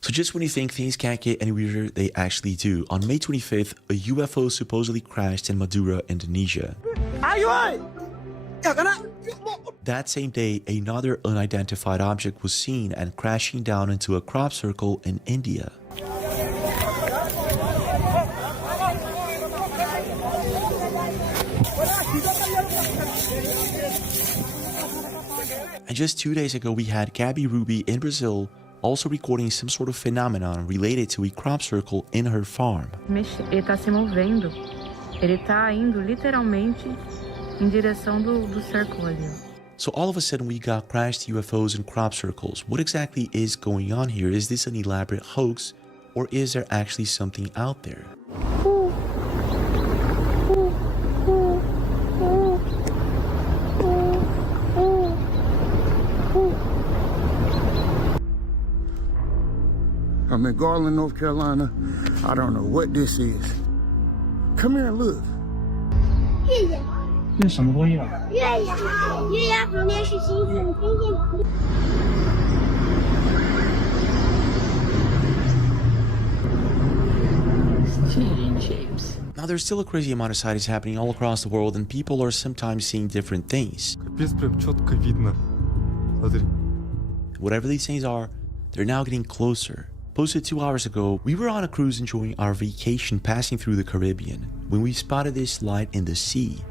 So just when you think things can't get any weirder, they actually do. On May 25th, a UFO supposedly crashed in Madura, Indonesia. That same day, another unidentified object was seen and crashing down into a crop circle in India. And just 2 days ago, we had Gabby Ruby in Brazil also recording some sort of phenomenon related to a crop circle in her farm. Ele tá se movendo. Ele tá indo literalmente em direção do circle ali. So all of a sudden we got crashed UFOs and crop circles. What exactly is going on here? Is this an elaborate hoax, or is there actually something out there? I'm in Garland, North Carolina. I don't know what this is. Come here and look. 那什么东西啊？月牙旁边是星星，星星旁边。 Now there's still a crazy amount of sightings happening all across the world, and people are sometimes seeing different things. Whatever these things are, they're now getting closer. Posted 2 hours ago, we were on a cruise enjoying our vacation passing through the Caribbean when we spotted this light in the sea.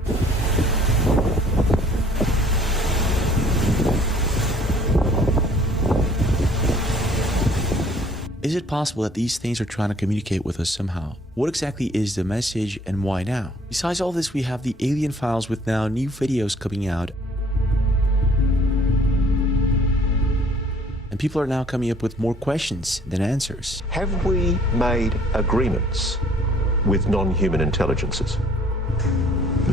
Is it possible that these things are trying to communicate with us somehow? What exactly is the message and why now? Besides all this, we have the alien files with now new videos coming out. And people are now coming up with more questions than answers. Have we made agreements with non-human intelligences?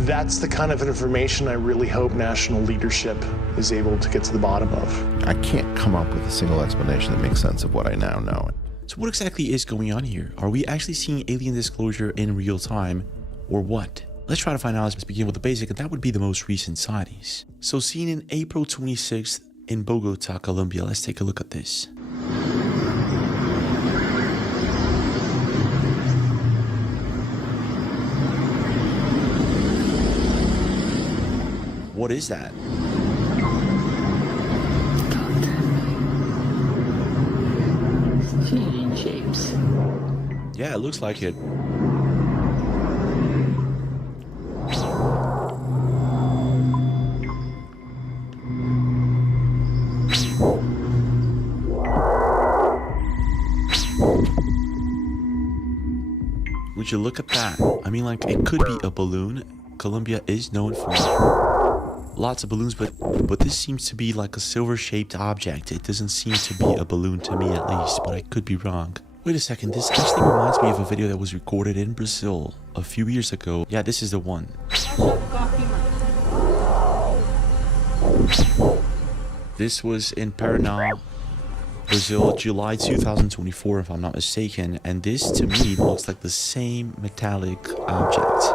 That's the kind of information I really hope national leadership is able to get to the bottom of. I can't come up with a single explanation that makes sense of what I now know. So what exactly is going on here? Are we actually seeing alien disclosure in real time, or what? Let's try to find out. Let's begin with the basic, and that would be the most recent sightings. So seen in April 26th in Bogota, Colombia. Let's take a look at this. What is that? Changing shapes. Yeah, it looks like it. Would you look at that? I mean, like, it could be a balloon. Colombia is known for lots of balloons, but this seems to be like a silver-shaped object. It doesn't seem to be a balloon to me, at least, but I could be wrong. Wait a second, this actually reminds me of a video that was recorded in Brazil a few years ago. Yeah, this is the one. This was in Paraná, Brazil, July 2024, if I'm not mistaken, and this to me looks like the same metallic object.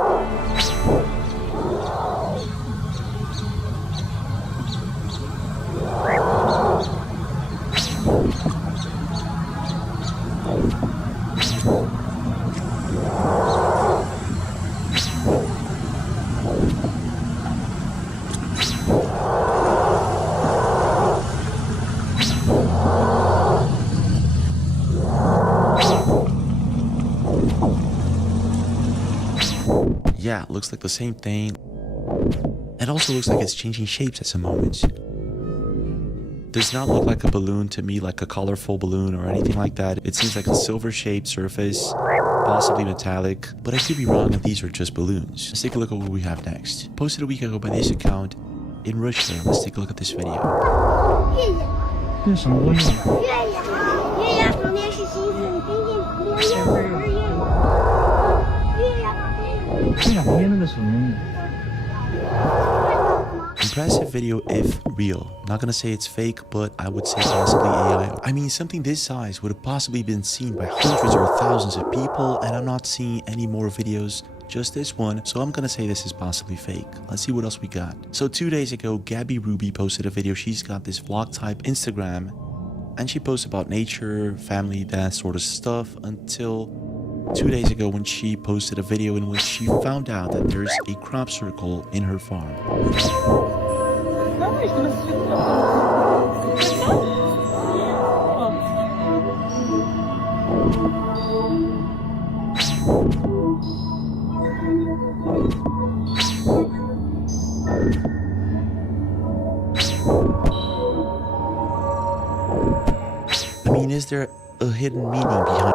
Yeah, it looks like the same thing. It also looks like it's changing shapes at some moments. Does not look like a balloon to me, like a colorful balloon or anything like that. It seems like a silver-shaped surface, possibly metallic, but I could be wrong and these are just balloons. Let's take a look at what we have next. Posted a week ago by this account in Russia. Let's take a look at this video. Impressive video if real. Not gonna say it's fake, but I would say possibly AI. I mean, something this size would have possibly been seen by hundreds or thousands of people, and I'm not seeing any more videos, just this one, so I'm gonna say this is possibly fake. Let's see what else we got. So 2 days ago, Gabby Ruby posted a video. She's got this vlog type Instagram, and she posts about nature, family, that sort of stuff, until 2 days ago when she posted a video in which she found out that there's a crop circle in her farm. is there a hidden meaning behind?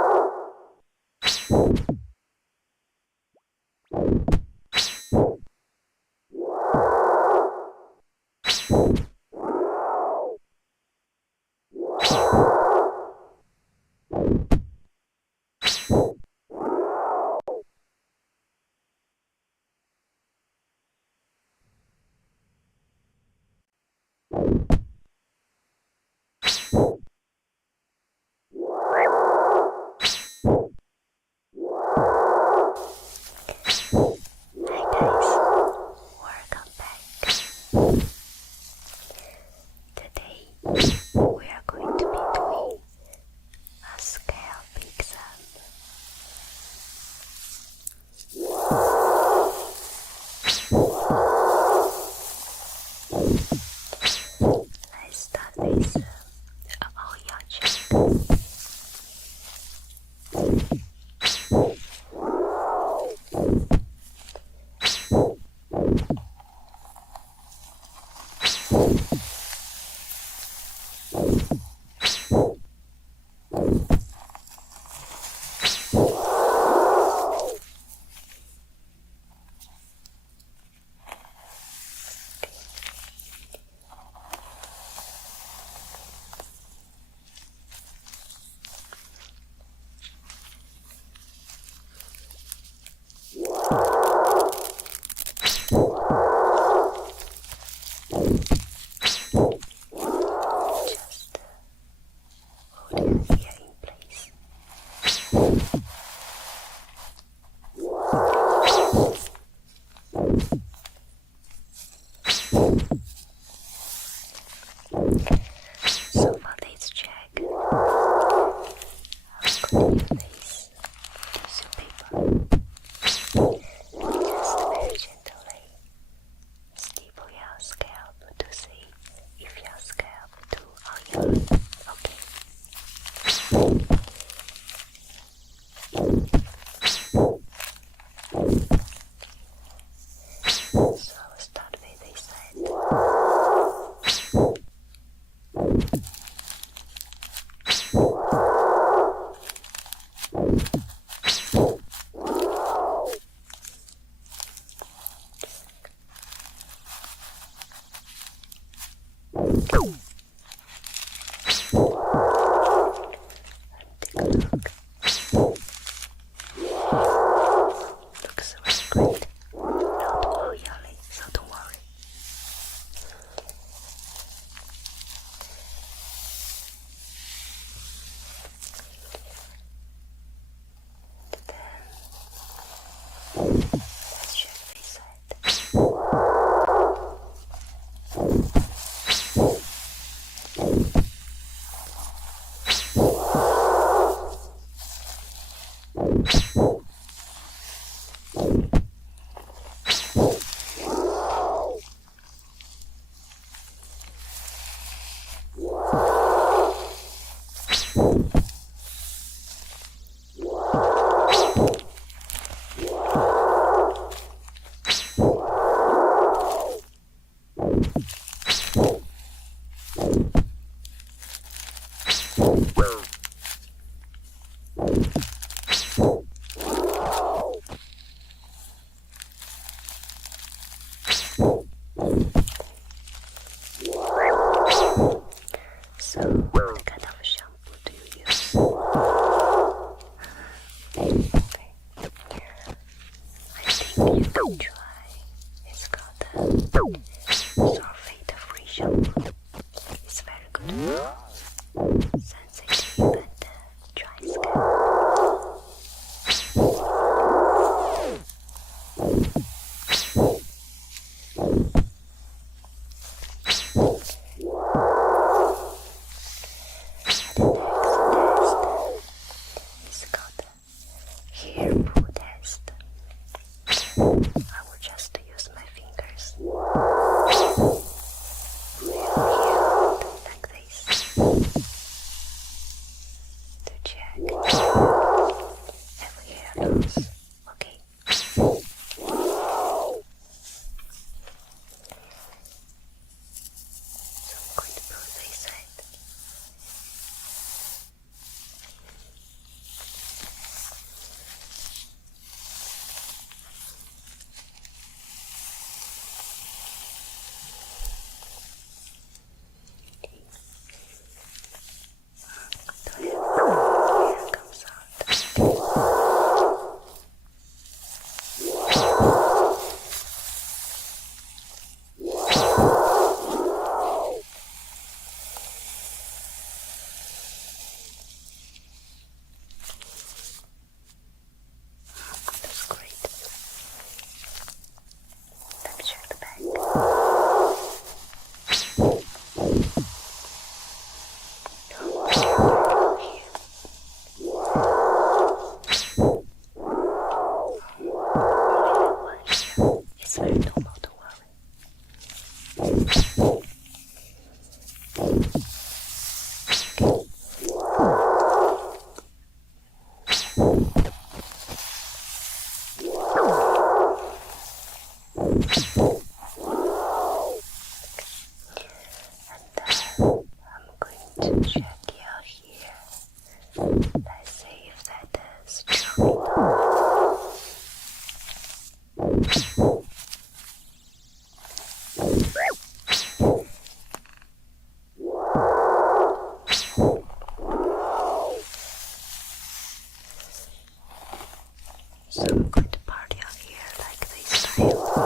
So I'm going to party out here like this style.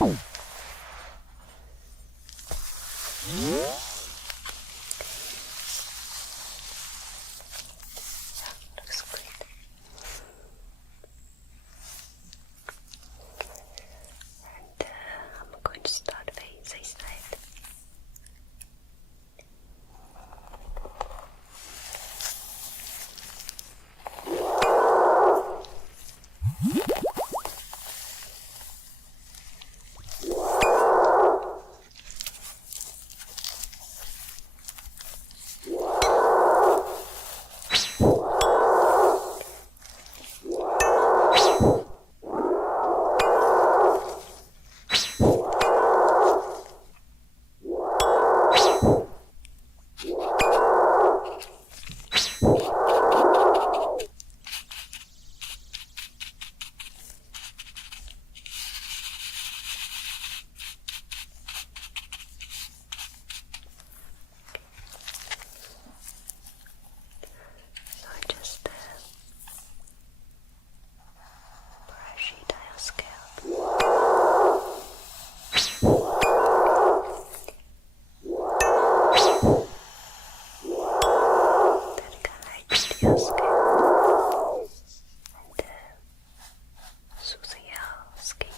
Looks good. And I'm going to start with this side. So I just brush it on your scalp. Then you can hydrate your scalp and soothe your skin.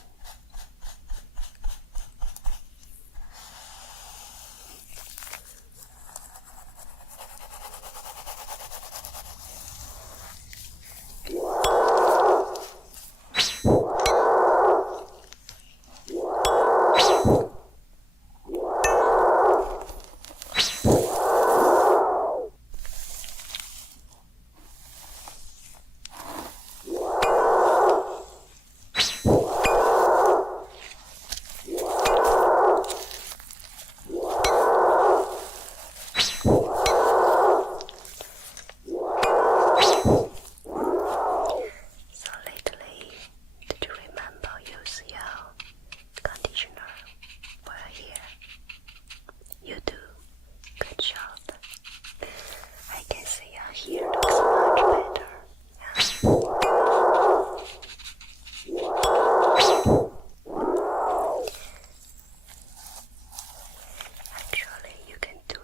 So lately, did you remember use your conditioner for your hair? You do. Good job. I can see your hair looks much better. Actually, you can do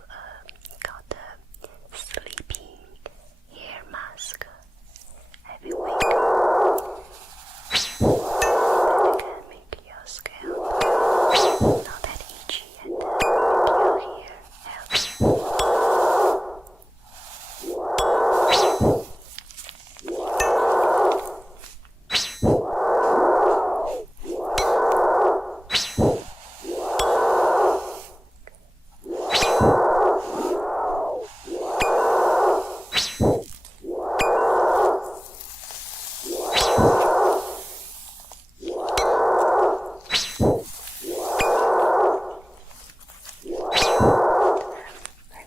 called a sleeping hair mask every week. That can make your scalp not that itchy and make your hair healthy. I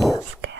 your scalp.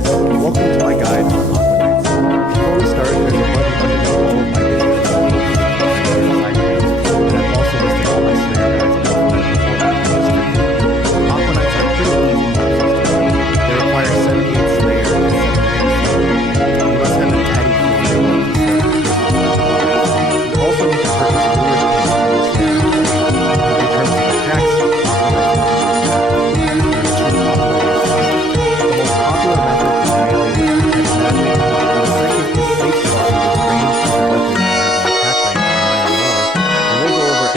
guys, welcome to my guide on Aquanites. Before we start, there's a button underneath all of my videos and I've also listed all my Slayer guides in alphabetical order. Aquanites are pretty easy monsters to build. They require 78 Slayer and 78 Slayer. You must have a daddy for your love to Slayer. You also need to purchase a lure to paint from the Slayer. In terms of attacks, Aquanites are popular method is melee with protect magic, and the second is safe spot with range of a weapon that has an attack range of 9 or more, and we'll go over every one.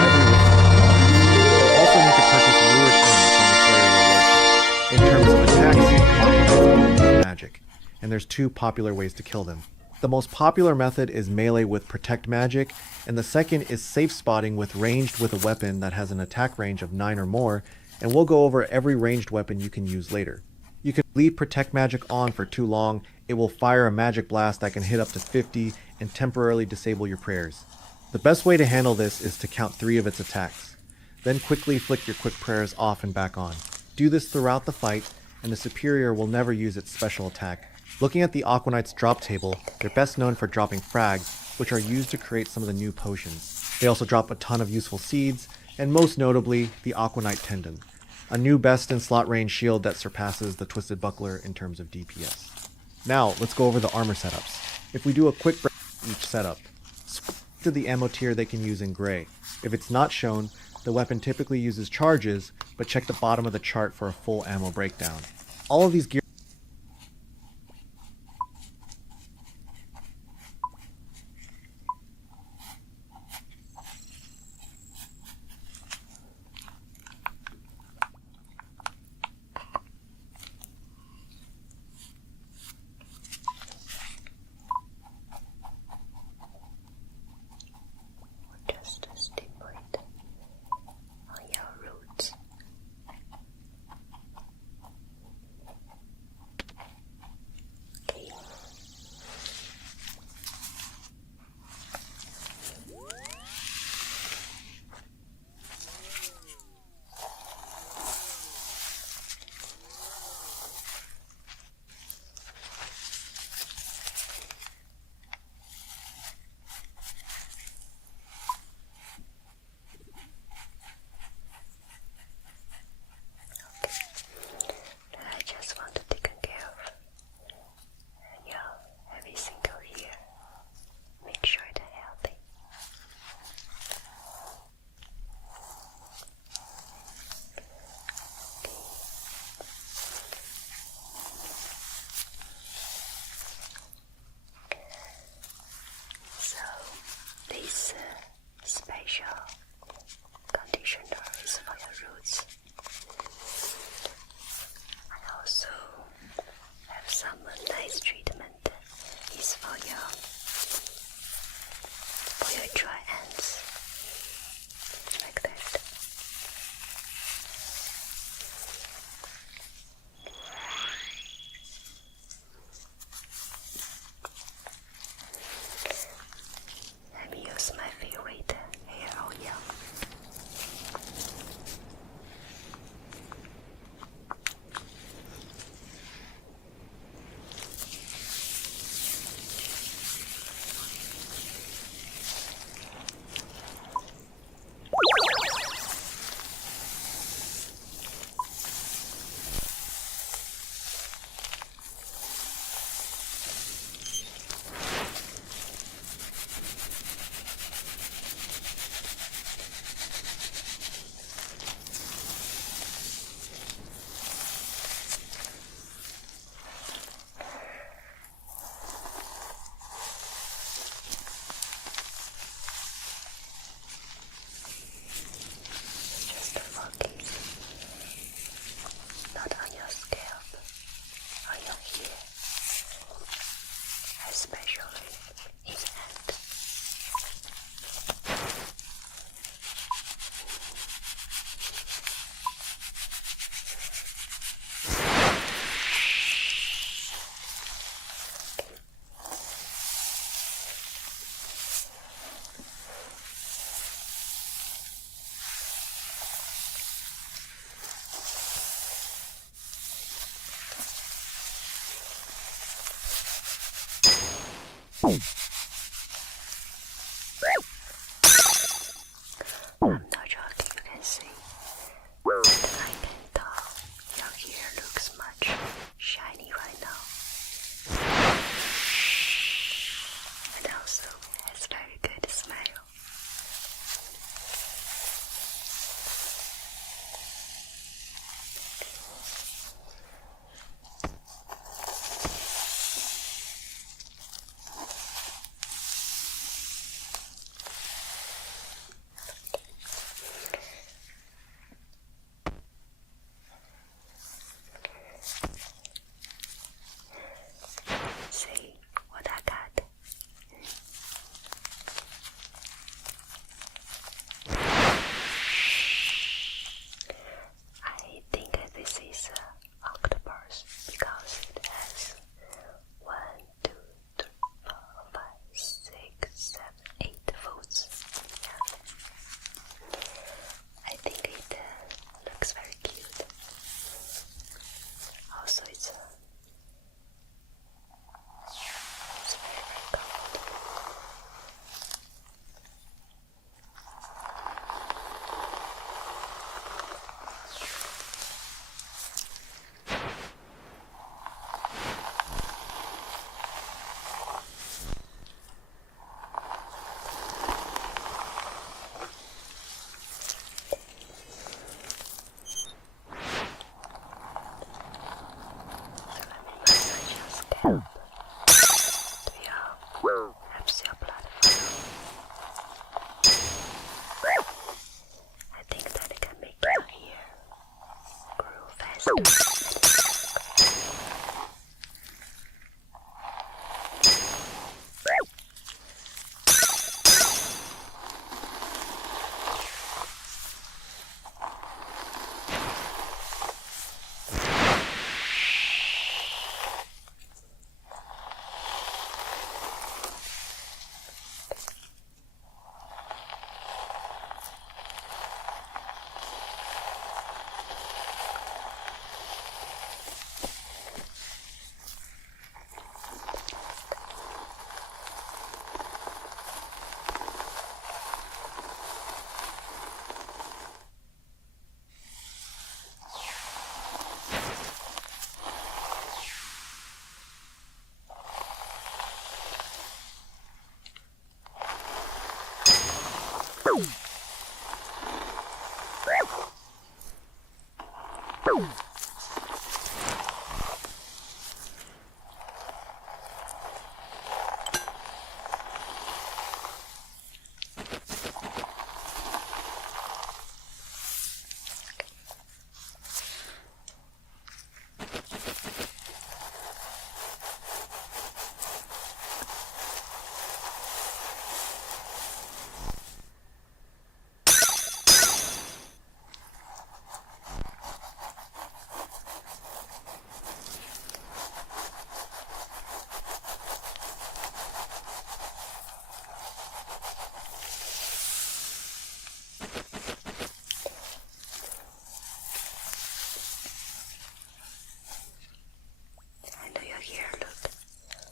You also need to purchase lured in from the Slayer reward shop. In terms of attacks, Aquanites only use magic, and there's two popular ways to kill them. The most popular method is melee with protect magic, and the second is safe spotting with ranged with a weapon that has an attack range of 9 or more, and we'll go over every ranged weapon you can use later. You can leave protect magic on for too long, it will fire a magic blast that can hit up to 50 and temporarily disable your prayers. The best way to handle this is to count 3 of its attacks. Then quickly flick your quick prayers off and back on. Do this throughout the fight, and the superior will never use its special attack. Looking at the Aquanite's drop table, they're best known for dropping frags, which are used to create some of the new potions. They also drop a ton of useful seeds, and most notably, the Aquanite Tendon, a new best in slot range shield that surpasses the Twisted Buckler in terms of DPS. Now, let's go over the armor setups. If we do a quick break of each setup, to the ammo tier they can use in gray. If it's not shown, the weapon typically uses charges, but check the bottom of the chart for a full ammo breakdown. All of these gear just stimulate on your roots. Okay. I just want to take care of every single year. Make sure it's healthy. So this special conditioner is for your roots. I also have some nice treatment. It's for your dry ends, like that. Let me use my favorite hair oil. I'm not joking, you can see. And I can tell your hair looks much shiny right now. And also has very good smell. See what I got. I think this is an octopus because it has 1, 2, 3, 4, 5, 6, 7, 8 foots. Yeah. I think it looks very cute. Also, it's very, very cold. Scalp to your helps your blood flow. I think that it can make your hair grow faster.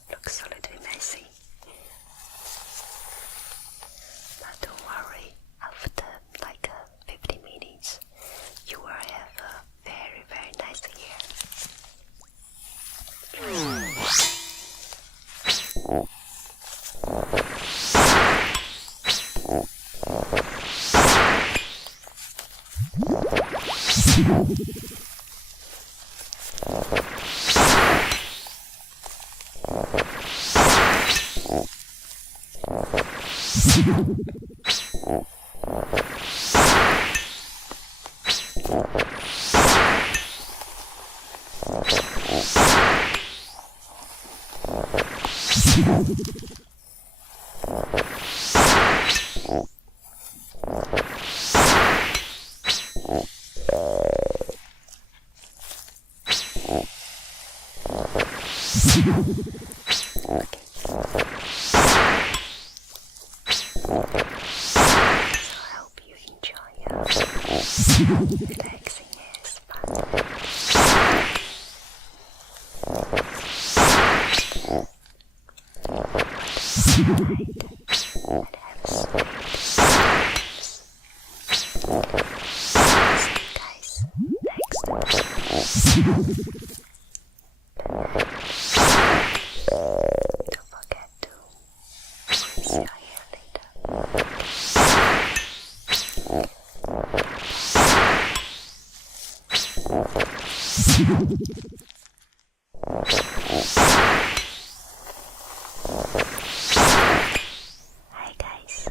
Looks a little messy, but don't worry, after like 50 minutes you will have a very, very nice hair. Hi guys.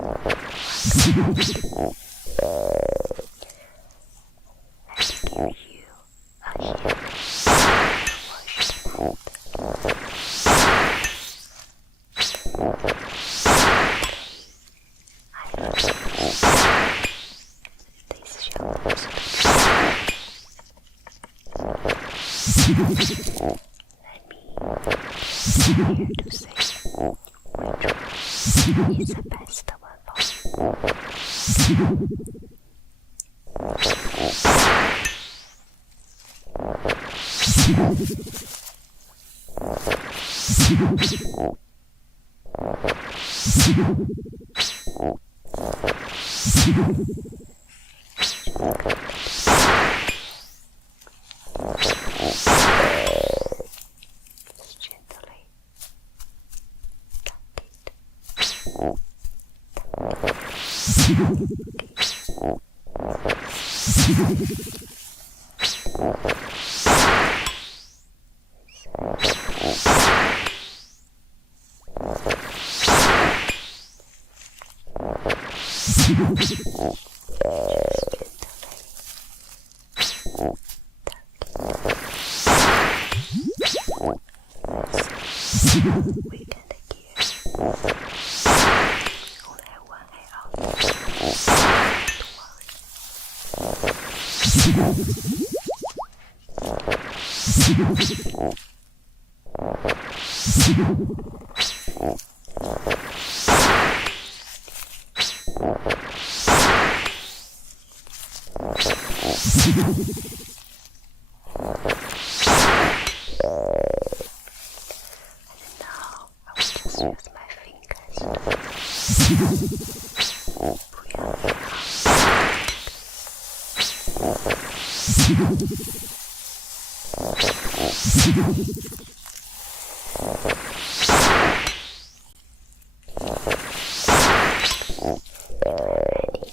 It's the best one for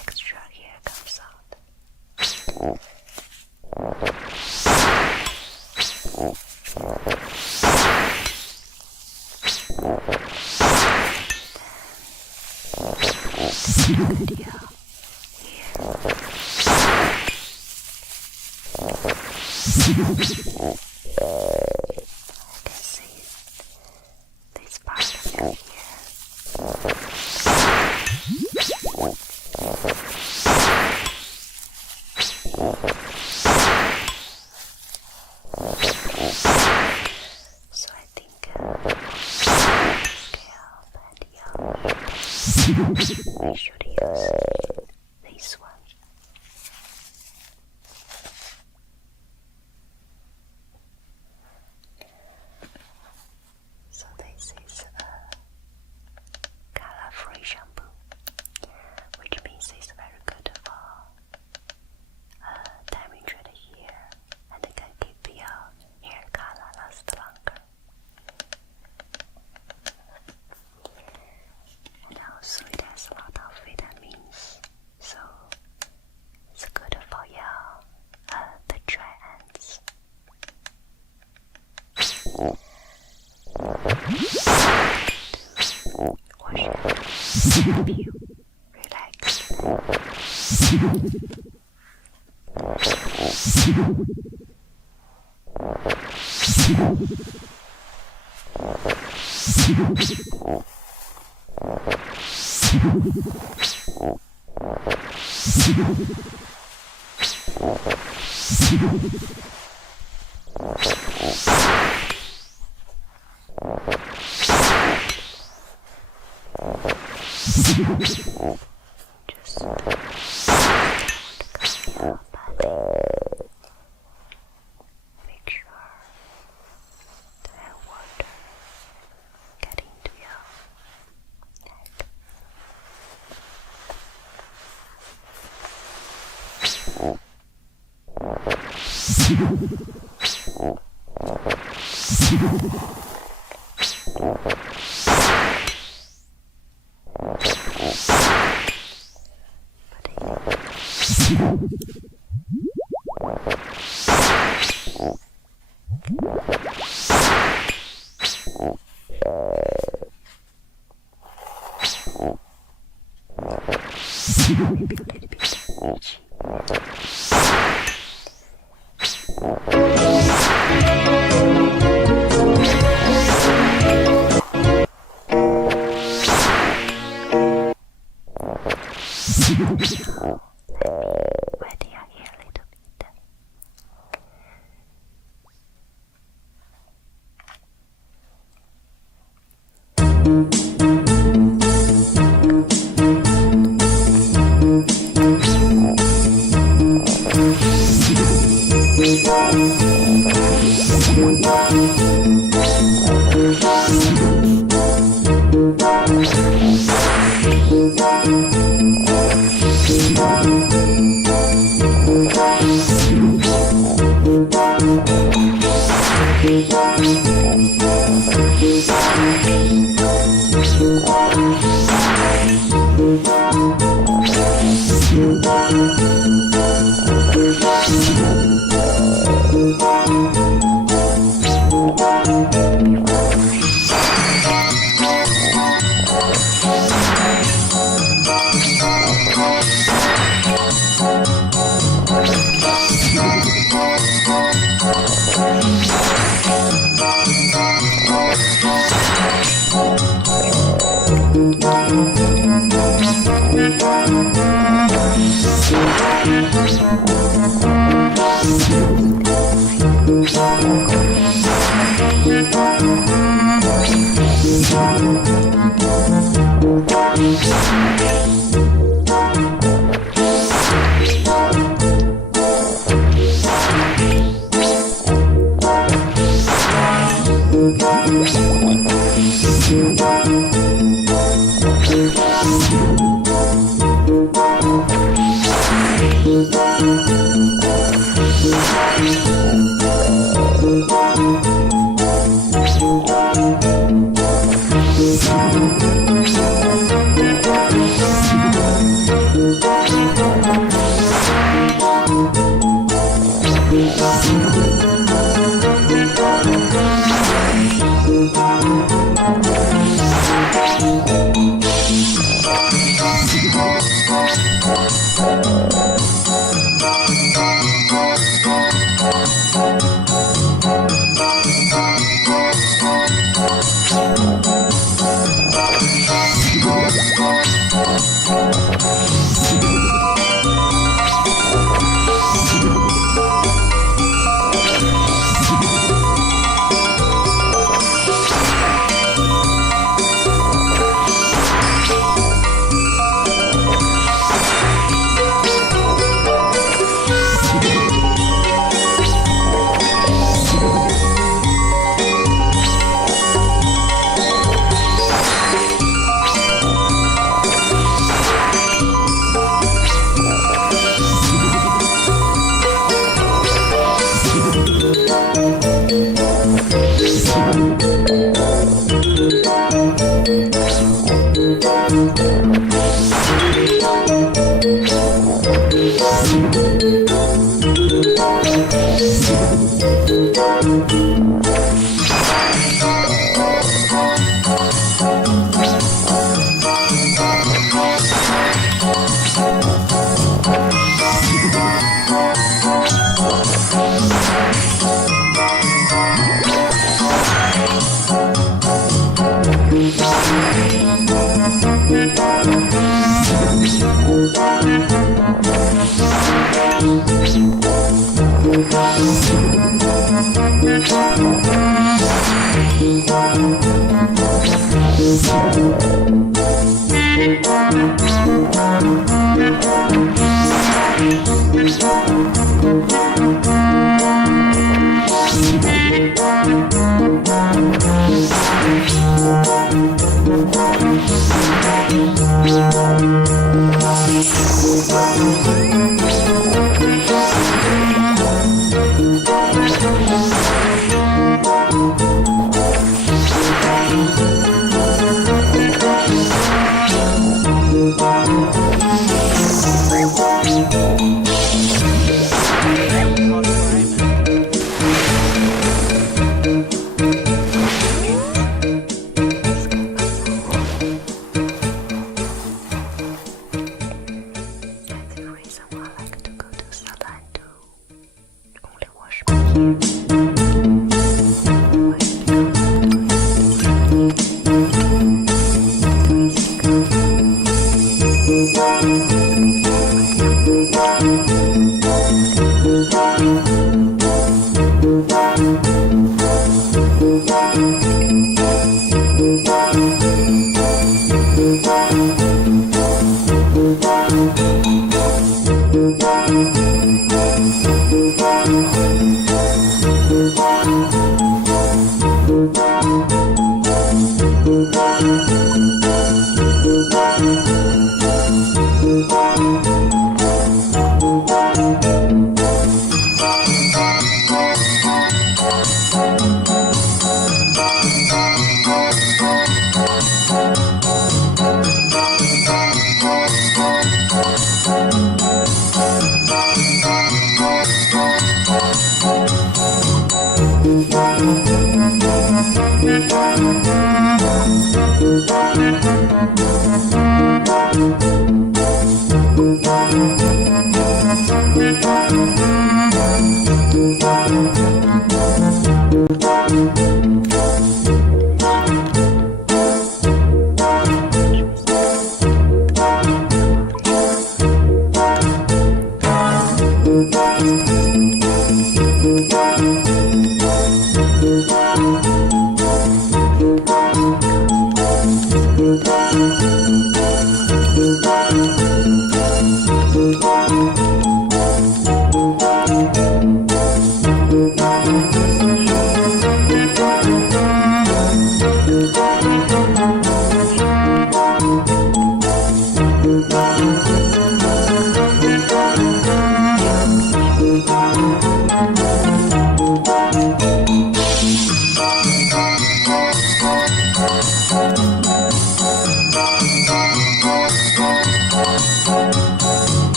extra here comes out. Video here. I can see this part of your so I think scalp and your ear, we should use this one. So this is a color-free shampoo, which means it's very good for damaged hair and can keep your hair color last longer. And also it has a lot of vitamins, so it's good for your the dry ends. Wash it, help you relax. Just want to cover your body. Make sure to have water get into your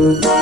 Thank you.